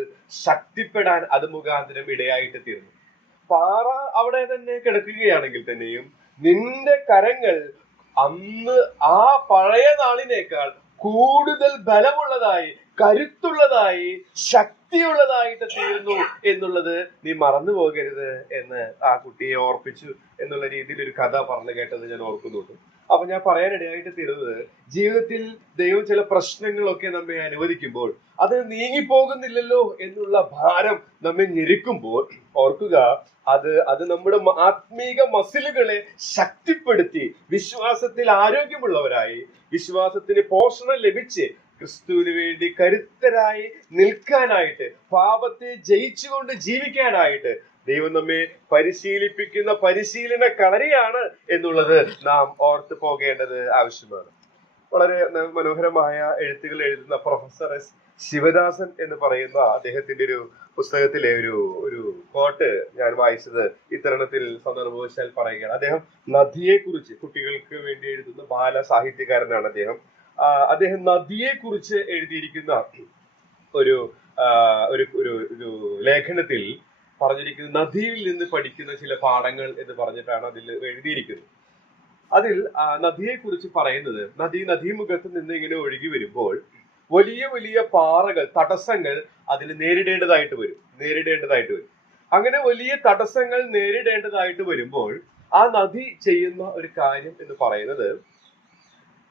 ശക്തിപ്പെടാൻ അത് മുഖാന്തരം ഇടയായിട്ട് തീർന്നു. പാറ അവിടെ തന്നെ കിടക്കുകയാണെങ്കിൽ തന്നെയും നിന്റെ കരങ്ങൾ അന്ന് ആ പഴയ നാളിനേക്കാൾ കൂടുതൽ ബലമുള്ളതായി, കരുത്തുള്ളതായി, ശക്തിയുള്ളതായിട്ട് തീർന്നു എന്നുള്ളത് നീ മറന്നു പോകരുത് എന്ന് ആ കുട്ടിയെ ഓർപ്പിച്ചു എന്നുള്ള രീതിയിൽ ഒരു കഥ പറഞ്ഞു കേട്ടത് ഞാൻ ഓർക്കുന്നുണ്ട്. അപ്പൊ ഞാൻ പറയാനിടയായിട്ട് തീരുന്നത്, ജീവിതത്തിൽ ദൈവം ചില പ്രശ്നങ്ങളൊക്കെ നമ്മെ അനുവദിക്കുമ്പോൾ അത് നീങ്ങിപ്പോകുന്നില്ലല്ലോ എന്നുള്ള ഭാരം നമ്മെ ഞെരുക്കുമ്പോൾ ഓർക്കുക, അത് നമ്മുടെ ആത്മീക മസിലുകളെ ശക്തിപ്പെടുത്തി വിശ്വാസത്തിൽ ആരോഗ്യമുള്ളവരായി, വിശ്വാസത്തിന് പോഷണം ലഭിച്ച് ക്രിസ്തുവിന് വേണ്ടി കരുത്തരായി നിൽക്കാനായിട്ട്, പാപത്തെ ജയിച്ചുകൊണ്ട് ജീവിക്കാനായിട്ട് ദൈവം നമ്മെ പരിശീലിപ്പിക്കുന്ന പരിശീലന കളരിയാണ് എന്നുള്ളത് നാം ഓർത്തു പോകേണ്ടത് ആവശ്യമാണ്. വളരെ മനോഹരമായ എഴുത്തുകൾ എഴുതുന്ന പ്രൊഫസർ എസ് ശിവദാസൻ എന്ന് പറയുന്ന അദ്ദേഹത്തിന്റെ ഒരു പുസ്തകത്തിലെ ഒരു കോട്ട് ഞാൻ വായിച്ചത് ഇത്തരണത്തിൽ സന്ദർഭവശാൽ പറയുകയാണ്. അദ്ദേഹം നദിയെ കുറിച്ച്, കുട്ടികൾക്ക് വേണ്ടി എഴുതുന്ന ബാല സാഹിത്യകാരനാണ് അദ്ദേഹം നദിയെ കുറിച്ച് എഴുതിയിരിക്കുന്ന ഒരു ലേഖനത്തിൽ പറഞ്ഞിരിക്കുന്നത്, നദിയിൽ നിന്ന് പഠിക്കുന്ന ചില പാഠങ്ങൾ എന്ന് പറഞ്ഞിട്ടാണ് അതിൽ എഴുതിയിരിക്കുന്നത്. അതിൽ നദിയെ കുറിച്ച് പറയുന്നത്, നദീമുഖത്ത് നിന്ന് ഇങ്ങനെ ഒഴുകി വരുമ്പോൾ വലിയ വലിയ പാറകൾ, തടസ്സങ്ങൾ അതിന് നേരിടേണ്ടതായിട്ട് വരും. അങ്ങനെ വലിയ തടസ്സങ്ങൾ നേരിടേണ്ടതായിട്ട് വരുമ്പോൾ ആ നദി ചെയ്യുന്ന ഒരു കാര്യം എന്ന് പറയുന്നത്,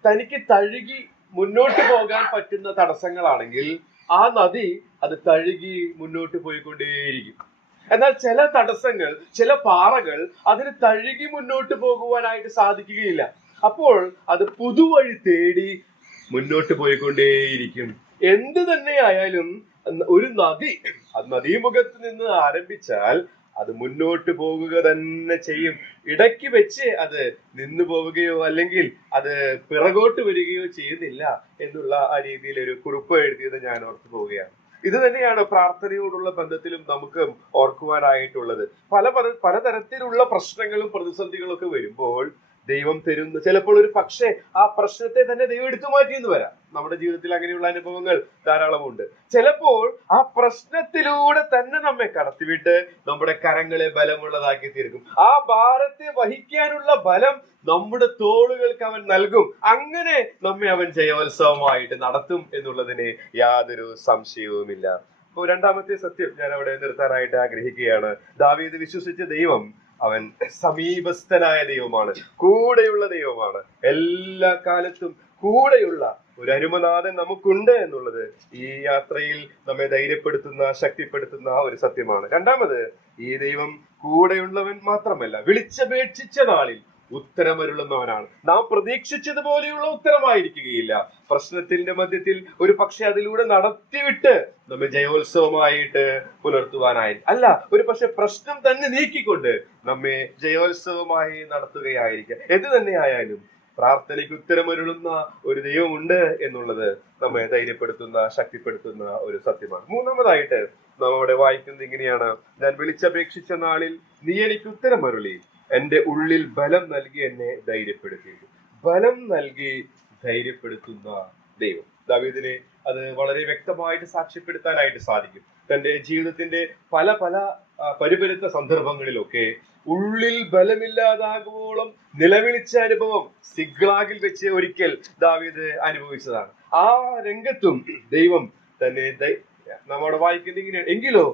തനിക്ക് തഴുകി മുന്നോട്ട് പോകാൻ പറ്റുന്ന തടസ്സങ്ങളാണെങ്കിൽ ആ നദി അത് തഴുകി മുന്നോട്ട് പോയിക്കൊണ്ടേയിരിക്കും. എന്നാൽ ചില തടസ്സങ്ങൾ, ചില പാറകൾ അതിന് തഴുകി മുന്നോട്ട് പോകുവാനായിട്ട് സാധിക്കുകയില്ല. അപ്പോൾ അത് പുതുവഴി തേടി മുന്നോട്ട് പോയിക്കൊണ്ടേയിരിക്കും. എന്ത് തന്നെയായാലും ഒരു നദീമുഖത്ത് നിന്ന് ആരംഭിച്ചാൽ അത് മുന്നോട്ട് പോകുക തന്നെ ചെയ്യും. ഇടയ്ക്ക് വെച്ച് അത് നിന്നു പോവുകയോ അല്ലെങ്കിൽ അത് പിറകോട്ട് വരികയോ ചെയ്യുന്നില്ല എന്നുള്ള ആ രീതിയിൽ ഒരു കുറിപ്പ് എഴുതിയത് ഞാൻ ഓർത്തു പോവുകയാണ്. ഇത് തന്നെയാണ് പ്രാർത്ഥനയോടുള്ള ബന്ധത്തിലും നമുക്ക് ഓർക്കുവാനായിട്ടുള്ളത്. പലതരത്തിലുള്ള പ്രശ്നങ്ങളും പ്രതിസന്ധികളും ഒക്കെ വരുമ്പോൾ ദൈവം തരുന്ന, ചിലപ്പോൾ ഒരു പക്ഷേ ആ പ്രശ്നത്തെ തന്നെ ദൈവം എടുത്തു മാറ്റിയെന്ന് വരാം. നമ്മുടെ ജീവിതത്തിൽ അങ്ങനെയുള്ള അനുഭവങ്ങൾ ധാരാളമുണ്ട്. ചിലപ്പോൾ ആ പ്രശ്നത്തിലൂടെ തന്നെ നമ്മെ കടത്തിവിട്ട് നമ്മുടെ കരങ്ങളെ ബലമുള്ളതാക്കി തീർക്കും. ആ ഭാരത്തെ വഹിക്കാനുള്ള ബലം നമ്മുടെ തോളുകൾക്ക് അവൻ നൽകും. അങ്ങനെ നമ്മെ അവൻ ജയോത്സവമായിട്ട് നടത്തും എന്നുള്ളതിന് യാതൊരു സംശയവുമില്ല. അപ്പോൾ രണ്ടാമത്തെ സത്യം ഞാൻ അവിടെ നിർത്താനായിട്ട് ആഗ്രഹിക്കുകയാണ്. ദാവീദ് വിശ്വസിച്ച ദൈവം അവൻ സമീപസ്ഥനായ ദൈവമാണ്, കൂടെയുള്ള ദൈവമാണ്. എല്ലാ കാലത്തും കൂടെയുള്ള ഒരു അരുമനാഥൻ നമുക്കുണ്ട് എന്നുള്ളത് ഈ യാത്രയിൽ നമ്മെ ധൈര്യപ്പെടുത്തുന്ന, ശക്തിപ്പെടുത്തുന്ന ഒരു സത്യമാണ്. രണ്ടാമത്, ഈ ദൈവം കൂടെയുള്ളവൻ മാത്രമല്ല, വിളിച്ചപേക്ഷിച്ച നാളിൽ ഉത്തരമരുളുന്നവനാണ്. നാം പ്രതീക്ഷിച്ചതുപോലെയുള്ള ഉത്തരമായിരിക്കുകയില്ല. പ്രശ്നത്തിന്റെ മധ്യത്തിൽ ഒരു പക്ഷെ അതിലൂടെ നടത്തിവിട്ട് നമ്മെ ജയോത്സവമായിട്ട് പുലർത്തുവാനായിരിക്കും. അല്ല, ഒരു പക്ഷെ പ്രശ്നം തന്നെ നീക്കിക്കൊണ്ട് നമ്മെ ജയോത്സവമായി നടത്തുകയായിരിക്കും. എന്ത് തന്നെയായാലും പ്രാർത്ഥനയ്ക്ക് ഉത്തരമരുളുന്ന ഒരു ദൈവമുണ്ട് എന്നുള്ളത് നമ്മെ ധൈര്യപ്പെടുത്തുന്ന, ശക്തിപ്പെടുത്തുന്ന ഒരു സത്യമാണ്. മൂന്നാമതായിട്ട് നാം അവിടെ വായിക്കുന്നത് ഇങ്ങനെയാണ്: ഞാൻ വിളിച്ചപേക്ഷിച്ച നാളിൽ നീ എനിക്ക് ഉത്തരമരുളി, എന്റെ ഉള്ളിൽ ബലം നൽകി എന്നെ ധൈര്യപ്പെടുത്തി. ബലം നൽകി ധൈര്യപ്പെടുത്തുന്ന ദൈവം. ദാവീദിനെ അത് വളരെ വ്യക്തമായിട്ട് സാക്ഷ്യപ്പെടുത്താനായിട്ട് സാധിക്കും. തന്റെ ജീവിതത്തിന്റെ പല പല പരിപരുത്ത സന്ദർഭങ്ങളിലൊക്കെ ഉള്ളിൽ ബലമില്ലാതാകുവോളം നിലവിളിച്ച അനുഭവം സിഗ്ലാഗിൽ വെച്ച് ഒരിക്കൽ ദാവീദ് അനുഭവിച്ചതാണ്. ആ രംഗത്തും ദൈവം തന്നെ നമ്മോട് വായിക്കുന്നത് ഇങ്ങനെയാണ്: എങ്കിലോ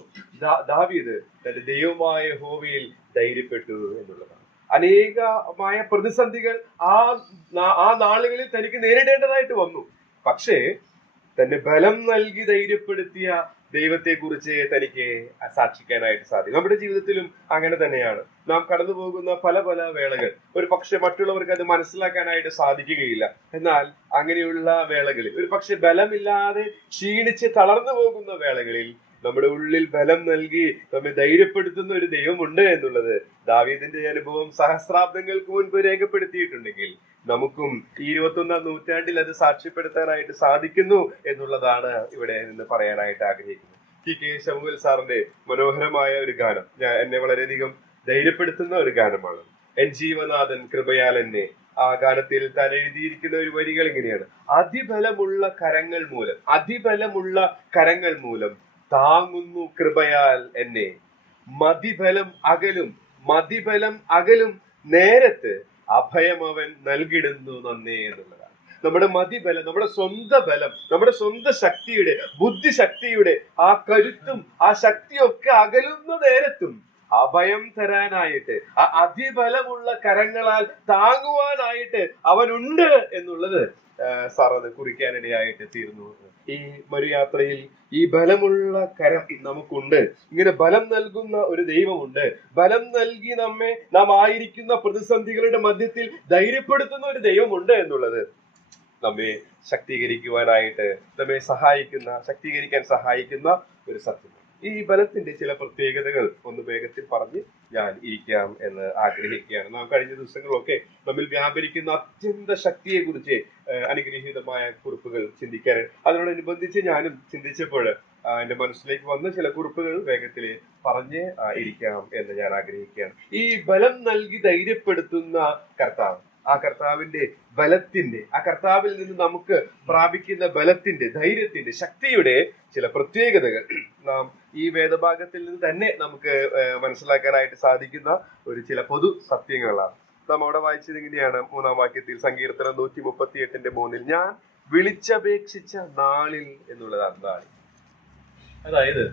ദാവീദ് തന്റെ ദൈവമായ യഹോവയിൽ ധൈര്യപ്പെട്ടു എന്നുള്ളതാണ്. അനേകമായ പ്രതിസന്ധികൾ ആ നാളുകളിൽ തനിക്ക് നേരിടേണ്ടതായിട്ട് വന്നു. പക്ഷേ തന്നെ ബലം നൽകി ധൈര്യപ്പെടുത്തിയ ദൈവത്തെ കുറിച്ച് തനിക്ക് സാക്ഷിക്കാനായിട്ട് സാധിക്കും. നമ്മുടെ ജീവിതത്തിലും അങ്ങനെ തന്നെയാണ്. നാം കടന്നു പോകുന്ന പല പല വേളകൾ ഒരു പക്ഷെ മറ്റുള്ളവർക്ക് അത് മനസ്സിലാക്കാനായിട്ട് സാധിക്കുകയില്ല. എന്നാൽ അങ്ങനെയുള്ള വേളകളിൽ, ഒരു പക്ഷെ ബലമില്ലാതെ ക്ഷീണിച്ച് തളർന്നു പോകുന്ന വേളകളിൽ നമ്മുടെ ഉള്ളിൽ ബലം നൽകി നമ്മെ ധൈര്യപ്പെടുത്തുന്ന ഒരു ദൈവമുണ്ട് എന്നുള്ളത് ദാവീദിന്റെ അനുഭവം സഹസ്രാബ്ദങ്ങൾക്ക് മുൻപ് രേഖപ്പെടുത്തിയിട്ടുണ്ടെങ്കിൽ നമുക്കും ഈ 21-ാം നൂറ്റാണ്ടിൽ അത് സാക്ഷ്യപ്പെടുത്താനായിട്ട് സാധിക്കുന്നു എന്നുള്ളതാണ് ഇവിടെ നിന്ന് പറയാനായിട്ട് ആഗ്രഹിക്കുന്നത്. ടി.കെ. ശമുവേൽ സാറിന്റെ മനോഹരമായ ഒരു ഗാനം എന്നെ വളരെയധികം ധൈര്യപ്പെടുത്തുന്ന ഒരു ഗാനമാണ്. എൻ ജീവനാഥൻ കൃപയാൽ എന്നെ. ആ ഗാനത്തിൽ താൻ എഴുതിയിരിക്കുന്ന ഒരു വരികൾ ഇങ്ങനെയാണ്: അതിബലമുള്ള കരങ്ങൾ മൂലം താങ്ങുന്നു കൃപയാൽ എന്നെ. മതിബലം അകലും നേരത്ത് അഭയം അവൻ നൽകിടുന്നു നന്നേ എന്നുള്ളതാണ്. നമ്മുടെ മതിബലം, നമ്മുടെ സ്വന്തം ബലം, നമ്മുടെ സ്വന്തം ശക്തിയുടെ, ബുദ്ധിശക്തിയുടെ ആ കരുത്തും ആ ശക്തിയൊക്കെ അകലുന്ന നേരത്തും അഭയം തരാനായിട്ട്, ആ അതിബലമുള്ള കരങ്ങളാൽ താങ്ങുവാനായിട്ട് അവനുണ്ട് എന്നുള്ളത് സാർ അത് കുറിക്കാനിടയായിട്ട് തീർന്നു. ഈ മരുയാത്രയിൽ ഈ ബലമുള്ള കരം നമുക്കുണ്ട്. ഇങ്ങനെ ബലം നൽകുന്ന ഒരു ദൈവമുണ്ട്. ബലം നൽകി നാം ആയിരിക്കുന്ന പ്രതിസന്ധികളുടെ മധ്യത്തിൽ ധൈര്യപ്പെടുത്തുന്ന ഒരു ദൈവമുണ്ട് എന്നുള്ളത് നമ്മെ ശക്തീകരിക്കാൻ സഹായിക്കുന്ന ഒരു സത്യം. ഈ ബലത്തിന്റെ ചില പ്രത്യേകതകൾ ഒന്ന് വേഗത്തിൽ പറഞ്ഞ് ഞാൻ ഇരിക്കാം എന്ന് ആഗ്രഹിക്കുകയാണ്. നാം കഴിഞ്ഞ ദിവസങ്ങളൊക്കെ നമ്മിൽ വ്യാപരിക്കുന്ന അത്യന്ത ശക്തിയെ കുറിച്ച് അനുഗ്രഹീതമായ കുറിപ്പുകൾ ചിന്തിക്കാൻ, അതിനോടനുബന്ധിച്ച് ഞാനും ചിന്തിച്ചപ്പോൾ എന്റെ മനസ്സിലേക്ക് വന്ന ചില കുറിപ്പുകൾ വേഗത്തിൽ പറഞ്ഞ് ഇരിക്കാം എന്ന് ഞാൻ ആഗ്രഹിക്കുകയാണ്. ഈ ബലം നൽകി ധൈര്യപ്പെടുത്തുന്ന കർത്താവ്, ആ കർത്താവിന്റെ ബലത്തിന്റെ, ആ കർത്താവിൽ നിന്ന് നമുക്ക് പ്രാപിക്കുന്ന ബലത്തിന്റെ, ധൈര്യത്തിന്റെ, ശക്തിയുടെ ചില പ്രത്യേകതകൾ നാം ഈ വേദഭാഗത്തിൽ നിന്ന് തന്നെ നമുക്ക് മനസ്സിലാക്കാനായിട്ട് സാധിക്കുന്ന ഒരു ചില പൊതു സത്യങ്ങളാണ്. നാം അവിടെ വായിച്ചത് ഇങ്ങനെയാണ്, 3-ാം വാക്യത്തിൽ, സങ്കീർത്തനം 138:3, ഞാൻ വിളിച്ചപേക്ഷിച്ച നാളിൽ എന്നുള്ളതാണ് നാളിൽ. അതായത്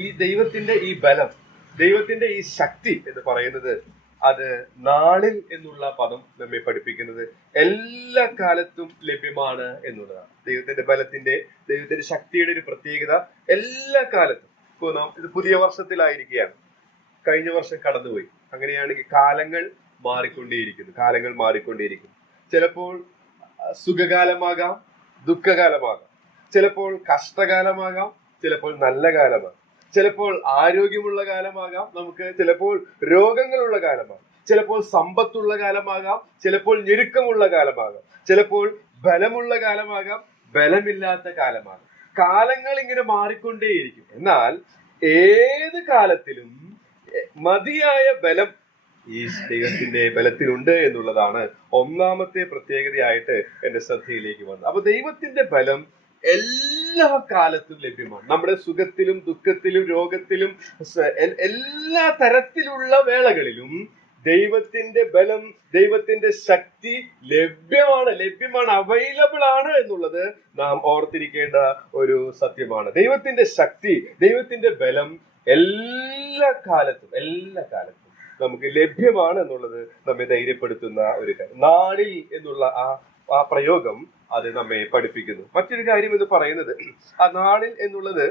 ഈ ദൈവത്തിന്റെ ഈ ബലം, ദൈവത്തിന്റെ ഈ ശക്തി എന്ന് പറയുന്നത്, അത് നാളിൽ എന്നുള്ള പദം നമ്മെ പഠിപ്പിക്കുന്നത് എല്ലാ കാലത്തും ലഭ്യമാണ് എന്നുള്ളതാണ്. ദൈവത്തിന്റെ ബലത്തിന്റെ, ദൈവത്തിന്റെ ശക്തിയുടെ ഒരു പ്രത്യേകത എല്ലാ കാലത്തും. ഇപ്പോൾ നാം ഇത് പുതിയ വർഷത്തിലായിരിക്കുകയാണ്, കഴിഞ്ഞ വർഷം കടന്നുപോയി. അങ്ങനെയാണെങ്കിൽ കാലങ്ങൾ മാറിക്കൊണ്ടേയിരിക്കുന്നു. ചിലപ്പോൾ സുഖകാലമാകാം, ദുഃഖകാലമാകാം, ചിലപ്പോൾ കഷ്ടകാലമാകാം, ചിലപ്പോൾ നല്ല കാലമാകാം, ചിലപ്പോൾ ആരോഗ്യമുള്ള കാലമാകാം, നമുക്ക് ചിലപ്പോൾ രോഗങ്ങളുള്ള കാലമാകാം, ചിലപ്പോൾ സമ്പത്തുള്ള കാലമാകാം, ചിലപ്പോൾ ഞെരുക്കമുള്ള കാലമാകാം, ചിലപ്പോൾ ബലമുള്ള കാലമാകാം, ബലമില്ലാത്ത കാലമാകാം. കാലങ്ങൾ ഇങ്ങനെ മാറിക്കൊണ്ടേയിരിക്കും. എന്നാൽ ഏത് കാലത്തിലും മതിയായ ബലം ഈ ദൈവത്തിന്റെ ബലത്തിലുണ്ട് എന്നുള്ളതാണ് ഒന്നാമത്തെ പ്രത്യേകതയായിട്ട് എന്റെ ശ്രദ്ധയിലേക്ക് വന്നത്. അപ്പൊ ദൈവത്തിന്റെ ബലം എല്ലാ കാലത്തും ലഭ്യമാണ്. നമ്മുടെ സുഖത്തിലും ദുഃഖത്തിലും രോഗത്തിലും എല്ലാ തരത്തിലുള്ള വേളകളിലും ദൈവത്തിന്റെ ബലം, ദൈവത്തിന്റെ ശക്തി ലഭ്യമാണ്, അവൈലബിൾ ആണ് എന്നുള്ളത് നാം ഓർത്തിരിക്കേണ്ട ഒരു സത്യമാണ്. ദൈവത്തിന്റെ ശക്തി, ദൈവത്തിന്റെ ബലം എല്ലാ കാലത്തും നമുക്ക് ലഭ്യമാണ് എന്നുള്ളത് നമ്മെ ധൈര്യപ്പെടുത്തുന്ന ഒരു കാര്യം. നാളിൽ എന്നുള്ള ആ പ്രയോഗം അത് നമ്മെ പഠിപ്പിക്കുന്നു. മറ്റൊരു കാര്യം എന്ന് പറയുന്നത്, ആ നാളിൽ എന്നുള്ളത്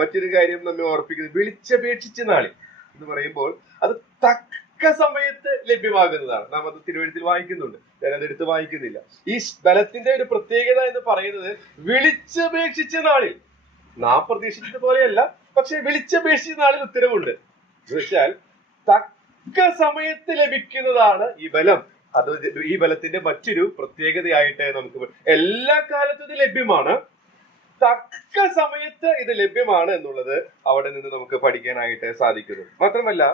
മറ്റൊരു കാര്യം നമ്മെ ഓർപ്പിക്കുന്നത്, വിളിച്ചപേക്ഷിച്ച നാളിൽ എന്ന് പറയുമ്പോൾ അത് തക്ക സമയത്ത് ലഭ്യമാകുന്നതാണ്. നാം അത് തിരുവഴുത്തിൽ വായിക്കുന്നുണ്ട്, ഞാനത് എടുത്ത് വായിക്കുന്നില്ല. ഈ ബലത്തിന്റെ ഒരു പ്രത്യേകത എന്ന് പറയുന്നത് വിളിച്ചപേക്ഷിച്ച നാളിൽ, നാം പ്രതീക്ഷിച്ചത് പോലെയല്ല, പക്ഷെ വിളിച്ചപേക്ഷിച്ച നാളിൽ ഉത്തരവുണ്ട് എന്ന് വെച്ചാൽ തക്ക സമയത്ത് ലഭിക്കുന്നതാണ് ഈ ബലം. അത് ഈ ബലത്തിന്റെ മറ്റൊരു പ്രത്യേകതയായിട്ട് നമുക്ക് എല്ലാ കാലത്തും ഇത് ലഭ്യമാണ്, തക്ക സമയത്ത് ഇത് ലഭ്യമാണ് എന്നുള്ളത് അവിടെ നിന്ന് നമുക്ക് പഠിക്കാനായിട്ട് സാധിക്കുന്നു. മാത്രമല്ല,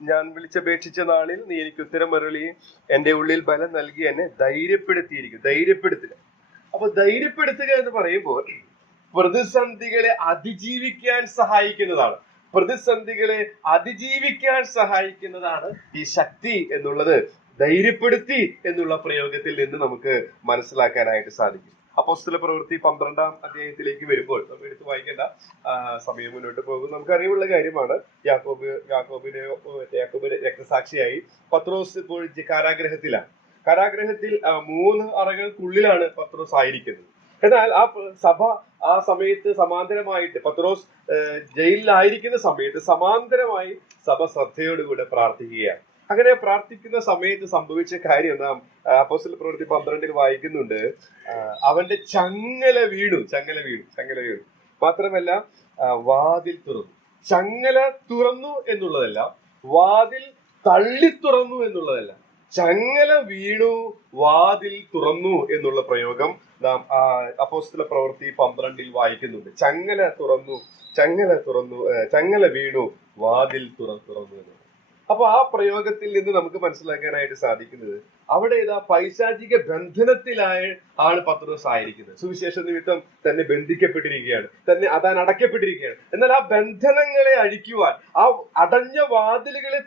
ഞാൻ വിളിച്ചപേക്ഷിച്ച നാളിൽ നീ എനിക്ക് ഉത്തരം അരുളി എന്റെ ഉള്ളിൽ ബലം നൽകി എന്നെ ധൈര്യപ്പെടുത്തിയിരിക്കും. ധൈര്യപ്പെടുത്തുക. അപ്പൊ ധൈര്യപ്പെടുത്തുക എന്ന് പറയുമ്പോൾ പ്രതിസന്ധികളെ അതിജീവിക്കാൻ സഹായിക്കുന്നതാണ്. പ്രതിസന്ധികളെ അതിജീവിക്കാൻ സഹായിക്കുന്നതാണ് ഈ ശക്തി എന്നുള്ളത് ധൈര്യപ്പെടുത്തി എന്നുള്ള പ്രയോഗത്തിൽ നിന്ന് നമുക്ക് മനസ്സിലാക്കാനായിട്ട് സാധിക്കും. അപ്പോസ്തല പ്രവൃത്തി 12-ാം അധ്യായത്തിലേക്ക് വരുമ്പോൾ നമ്മൾ എടുത്ത് വായിക്കേണ്ട സമയം മുന്നോട്ട് പോകും. നമുക്ക് അറിവുള്ള കാര്യമാണ്. യാക്കോബ് രക്തസാക്ഷിയായി. പത്രോസ് ഇപ്പോൾ കാരാഗ്രഹത്തിലാണ്. കാരാഗ്രഹത്തിൽ 3 അറകൾക്കുള്ളിലാണ് പത്രോസ് ആയിരിക്കുന്നത്. എന്നാൽ ആ സഭ ആ സമയത്ത് സമാന്തരമായിട്ട്, പത്രോസ് ജയിലിലായിരിക്കുന്ന സമയത്ത് സമാന്തരമായി സഭ ശ്രദ്ധയോടുകൂടെ പ്രാർത്ഥിക്കുകയാണ്. അങ്ങനെ പ്രാർത്ഥിക്കുന്ന സമയത്ത് സംഭവിച്ച കാര്യം നാം അപ്പോസ്തല പ്രവൃത്തി 12-ൽ വായിക്കുന്നുണ്ട്. അവന്റെ ചങ്ങല വീണു. മാത്രമല്ല വാതിൽ തുറന്നു. ചങ്ങല തുറന്നു എന്നുള്ളതല്ല, വാതിൽ തള്ളി തുറന്നു എന്നുള്ളതല്ല, ചങ്ങല വീണു വാതിൽ തുറന്നു എന്നുള്ള പ്രയോഗം നാം അപ്പോസ്തല പ്രവൃത്തി 12-ൽ വായിക്കുന്നുണ്ട്. ചങ്ങല വീണു വാതിൽ തുറന്നു എന്നുള്ളത്. അപ്പൊ ആ പ്രയോഗത്തിൽ നിന്ന് നമുക്ക് മനസ്സിലാക്കാനായിട്ട് സാധിക്കുന്നത്, അവിടെ പൈശാചിക ബന്ധനത്തിലാണ് പത്രോസ് ആയിരിക്കുന്നത്. സുവിശേഷ നിമിത്തം തന്നെ ബന്ധിക്കപ്പെട്ടിരിക്കുകയാണ്, തന്നെ അതാൻ അടയ്ക്കപ്പെട്ടിരിക്കുകയാണ്. എന്നാൽ ആ ബന്ധനങ്ങളെ അഴിക്കുവാൻ, ആ അടഞ്ഞ വാതിലുകളെ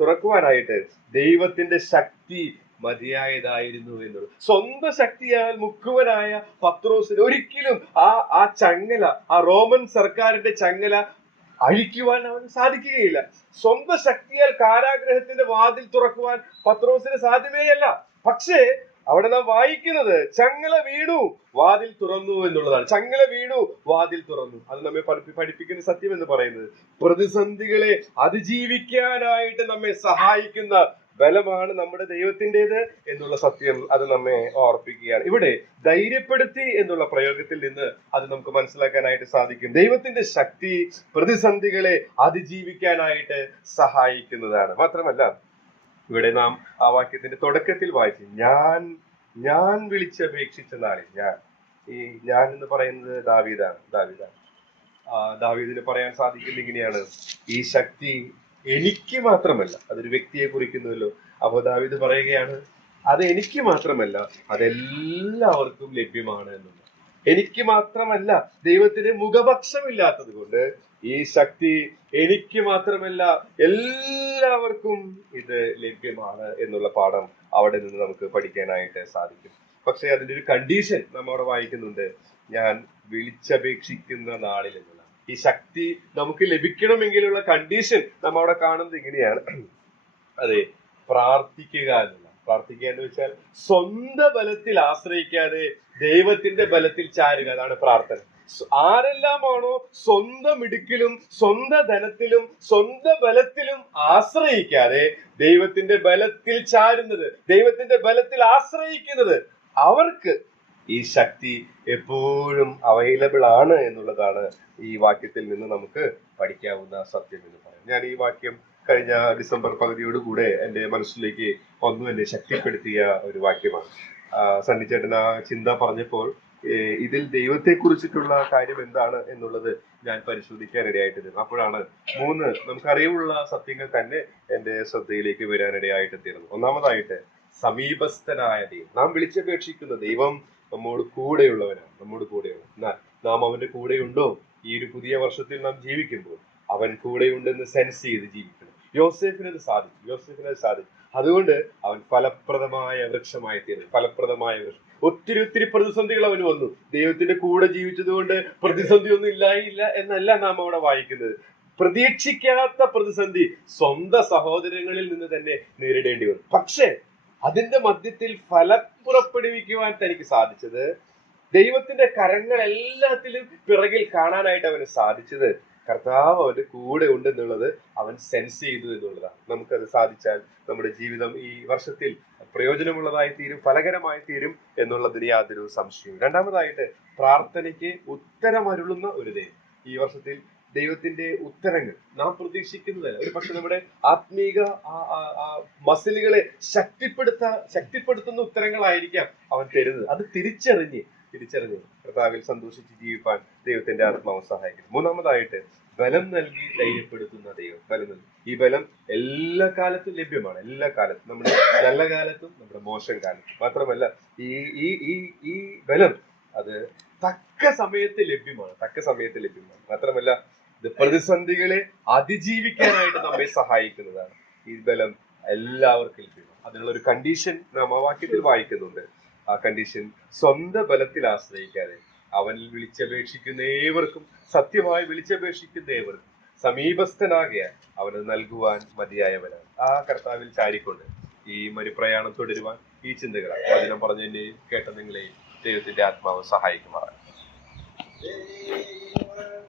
തുറക്കുവാനായിട്ട് ദൈവത്തിന്റെ ശക്തി മതിയായതായിരുന്നു എന്നുള്ളത്. സ്വന്തം ശക്തിയാൽ മുക്കുവനായ പത്രോസിന് ഒരിക്കലും ആ ചങ്ങല, ആ റോമൻ സർക്കാരിന്റെ ചങ്ങല അഴിക്കുവാൻ അവന് സാധിക്കുകയില്ല. സ്വന്തം ശക്തിയാൽ കാരാഗ്രഹത്തിന്റെ വാതിൽ തുറക്കുവാൻ പത്രോസിന് സാധ്യമേയല്ല. പക്ഷേ അവിടെ നാം വായിക്കുന്നത് ചങ്ങല വീണു വാതിൽ തുറന്നു എന്നുള്ളതാണ്. ചങ്ങല വീണു വാതിൽ തുറന്നു. അത് നമ്മെ പഠിപ്പിക്കുന്ന സത്യം എന്ന് പറയുന്നത്, പ്രതിസന്ധികളെ അതിജീവിക്കാനായിട്ട് നമ്മെ സഹായിക്കുന്ന ബലമാണ് നമ്മുടെ ദൈവത്തിൻ്റെത് എന്നുള്ള സത്യം അത് നമ്മെ ഓർപ്പിക്കുകയാണ്. ഇവിടെ ധൈര്യപ്പെടുത്തി എന്നുള്ള പ്രയോഗത്തിൽ നിന്ന് അത് നമുക്ക് മനസ്സിലാക്കാനായിട്ട് സാധിക്കും. ദൈവത്തിന്റെ ശക്തി പ്രതിസന്ധികളെ അതിജീവിക്കാനായിട്ട് സഹായിക്കുന്നതാണ്. മാത്രമല്ല, ഇവിടെ നാം ആ വാക്യത്തിന്റെ തുടക്കത്തിൽ വായിച്ചു, ഞാൻ വിളിച്ചപേക്ഷിച്ച നാളിൽ. ഞാൻ എന്ന് പറയുന്നത് ദാവീദാണ്. ദാവീദിന് പറയാൻ സാധിക്കുന്നത് ഇങ്ങനെയാണ്, ഈ ശക്തി എനിക്ക് മാത്രമല്ല, അതൊരു വ്യക്തിയെ കുറിക്കുന്നുവല്ലോ. അപ്പൊ ദാവീദ് പറയുകയാണ്, അത് എനിക്ക് മാത്രമല്ല, അതെല്ലാവർക്കും ലഭ്യമാണ് എന്നുള്ളത്. എനിക്ക് മാത്രമല്ല, ദൈവത്തിന് മുഖപക്ഷമില്ലാത്തത് കൊണ്ട് ഈ ശക്തി എനിക്ക് മാത്രമല്ല എല്ലാവർക്കും ഇത് ലഭ്യമാണ് എന്നുള്ള പാഠം അവിടെ നിന്ന് നമുക്ക് പഠിക്കാനായിട്ട് സാധിക്കും. പക്ഷെ അതിന്റെ ഒരു കണ്ടീഷൻ നമ്മവിടെ വായിക്കുന്നുണ്ട്, ഞാൻ വിളിച്ചപേക്ഷിക്കുന്ന നാളിൽ എന്നുള്ള. ഈ ശക്തി നമുക്ക് ലഭിക്കണമെങ്കിലുള്ള കണ്ടീഷൻ നമ്മ അവിടെ കാണുന്നത് ഇങ്ങനെയാണ്. അതെ, പ്രാർത്ഥിക്കുക എന്നുള്ള. പ്രാർത്ഥിക്കുക എന്ന് വെച്ചാൽ സ്വന്തം ബലത്തിൽ ആശ്രയിക്കാതെ ദൈവത്തിന്റെ ബലത്തിൽ ചാരുക. അതാണ് പ്രാർത്ഥന. ആരെല്ലാമാണോ സ്വന്തം ഇടുക്കിലും സ്വന്തം ധനത്തിലും സ്വന്തം ബലത്തിലും ആശ്രയിക്കാതെ ദൈവത്തിന്റെ ബലത്തിൽ ചാരുന്നത്, ദൈവത്തിന്റെ ബലത്തിൽ ആശ്രയിക്കുന്നത്, അവർക്ക് ഈ ശക്തി എപ്പോഴും അവൈലബിൾ ആണ് എന്നുള്ളതാണ് ഈ വാക്യത്തിൽ നിന്ന് നമുക്ക് പഠിക്കാവുന്ന സത്യം എന്ന് പറയാം. ഞാൻ ഈ വാക്യം കഴിഞ്ഞ ഡിസംബർ പകുതിയോടുകൂടെ എൻ്റെ മനസ്സിലേക്ക് എന്നെ ശക്തിപ്പെടുത്തിയ ഒരു വാക്യമാണ്. സണ്ണിച്ചേട്ടൻ ആ ചിന്ത പറഞ്ഞപ്പോൾ ഇതിൽ ദൈവത്തെ കുറിച്ചിട്ടുള്ള കാര്യം എന്താണ് എന്നുള്ളത് ഞാൻ പരിശോധിക്കാൻ ഇടയായിട്ടിരുന്നു. അപ്പോഴാണ് 3 നമുക്കറിവുള്ള സത്യങ്ങൾ തന്നെ എൻ്റെ ശ്രദ്ധയിലേക്ക് വരാനിടയായിട്ട് തീർന്നു. ഒന്നാമതായിട്ട്, സമീപസ്ഥനായ ദൈവം, നാം വിളിച്ചപേക്ഷിക്കുന്ന ദൈവം നമ്മോട് കൂടെയുള്ളവനാണ്. എന്നാൽ നാം അവന്റെ കൂടെയുണ്ടോ? ഈ ഒരു പുതിയ വർഷത്തിൽ നാം ജീവിക്കുമ്പോൾ അവൻ കൂടെയുണ്ടെന്ന് സെൻസ് ചെയ്ത് ജീവിക്കണം. യോസേഫിനത് സാധിച്ചു. അതുകൊണ്ട് അവൻ ഫലപ്രദമായ വൃക്ഷമായി തീർന്നു. ഫലപ്രദമായ വൃക്ഷം. ഒത്തിരി പ്രതിസന്ധികൾ അവന് വന്നു. ദൈവത്തിന്റെ കൂടെ ജീവിച്ചത് കൊണ്ട് പ്രതിസന്ധി ഒന്നും ഇല്ലായില്ല എന്നല്ല നാം അവിടെ വായിക്കുന്നത്. പ്രതീക്ഷിക്കാത്ത പ്രതിസന്ധി സ്വന്തം സഹോദരങ്ങളിൽ നിന്ന് തന്നെ നേരിടേണ്ടി വന്നു. പക്ഷേ അതിന്റെ മധ്യത്തിൽ ഫലം പുറപ്പെടുവിക്കുവാൻ തനിക്ക് സാധിച്ചത്, ദൈവത്തിന്റെ കരങ്ങൾ എല്ലാത്തിലും പിറകിൽ കാണാനായിട്ട് അവന് സാധിച്ചത്, കർത്താവ് അവന്റെ കൂടെ ഉണ്ടെന്നുള്ളത് അവൻ സെൻസ് ചെയ്തു എന്നുള്ളതാണ്. നമുക്കത് സാധിച്ചാൽ നമ്മുടെ ജീവിതം ഈ വർഷത്തിൽ പ്രയോജനമുള്ളതായി തീരും, ഫലകരമായി തീരും എന്നുള്ളതിന് യാതൊരു സംശയവും. രണ്ടാമതായിട്ട്, പ്രാർത്ഥനയ്ക്ക് ഉത്തരമരുളുന്ന ഒരു ദൈവം. ഈ വർഷത്തിൽ ദൈവത്തിന്റെ ഉത്തരങ്ങൾ നാം പ്രതീക്ഷിക്കുന്നതല്ല. ഒരു പക്ഷെ നമ്മുടെ ആത്മീക മസിലുകളെ ശക്തിപ്പെടുത്തുന്ന ഉത്തരങ്ങളായിരിക്കാം അവൻ തരുന്നത്. അത് തിരിച്ചറിഞ്ഞ് കർത്താവിൽ സന്തോഷിച്ച് ജീവിപ്പാൻ ദൈവത്തിന്റെ ആത്മാവ് സഹായിക്കുന്നു. മൂന്നാമതായിട്ട്, ബലം നൽകി ധൈര്യപ്പെടുത്തുന്ന ദൈവം. ബലം നൽകി. ഈ ബലം എല്ലാ കാലത്തും ലഭ്യമാണ്. എല്ലാ കാലത്തും, നമ്മുടെ നല്ല കാലത്തും നമ്മുടെ മോശം കാലത്തും. മാത്രമല്ല ഈ ബലം അത് തക്ക സമയത്ത് ലഭ്യമാണ്. മാത്രമല്ല ഇത് പ്രതിസന്ധികളെ അതിജീവിക്കാനായിട്ട് നമ്മെ സഹായിക്കുന്നതാണ്. ഈ ബലം എല്ലാവർക്കും ലഭ്യമാണ്. അതിനുള്ള ഒരു കണ്ടീഷൻ നാം ആ വാക്യത്തിൽ വായിക്കുന്നുണ്ട്. ആ കണ്ടീഷൻ, സ്വന്തം ബലത്തിൽ ആശ്രയിക്കാതെ അവനിൽ വിളിച്ചപേക്ഷിക്കുന്ന ഏവർക്കും, സത്യമായി വിളിച്ചപേക്ഷിക്കുന്ന ഏവർക്കും സമീപസ്ഥനാകിയാൽ അവന് നൽകുവാൻ മതിയായവനാണ്. ആ കർത്താവിൽ ചാരിക്കൊണ്ട് ഈ മരുപ്രയാണം തുടരുവാൻ ഈ ചിന്തകളാണ് വചനം പറഞ്ഞതിനെയും കേട്ട നിങ്ങളെയും ദൈവത്തിന്റെ ആത്മാവ് സഹായിക്കുമാറാണ്.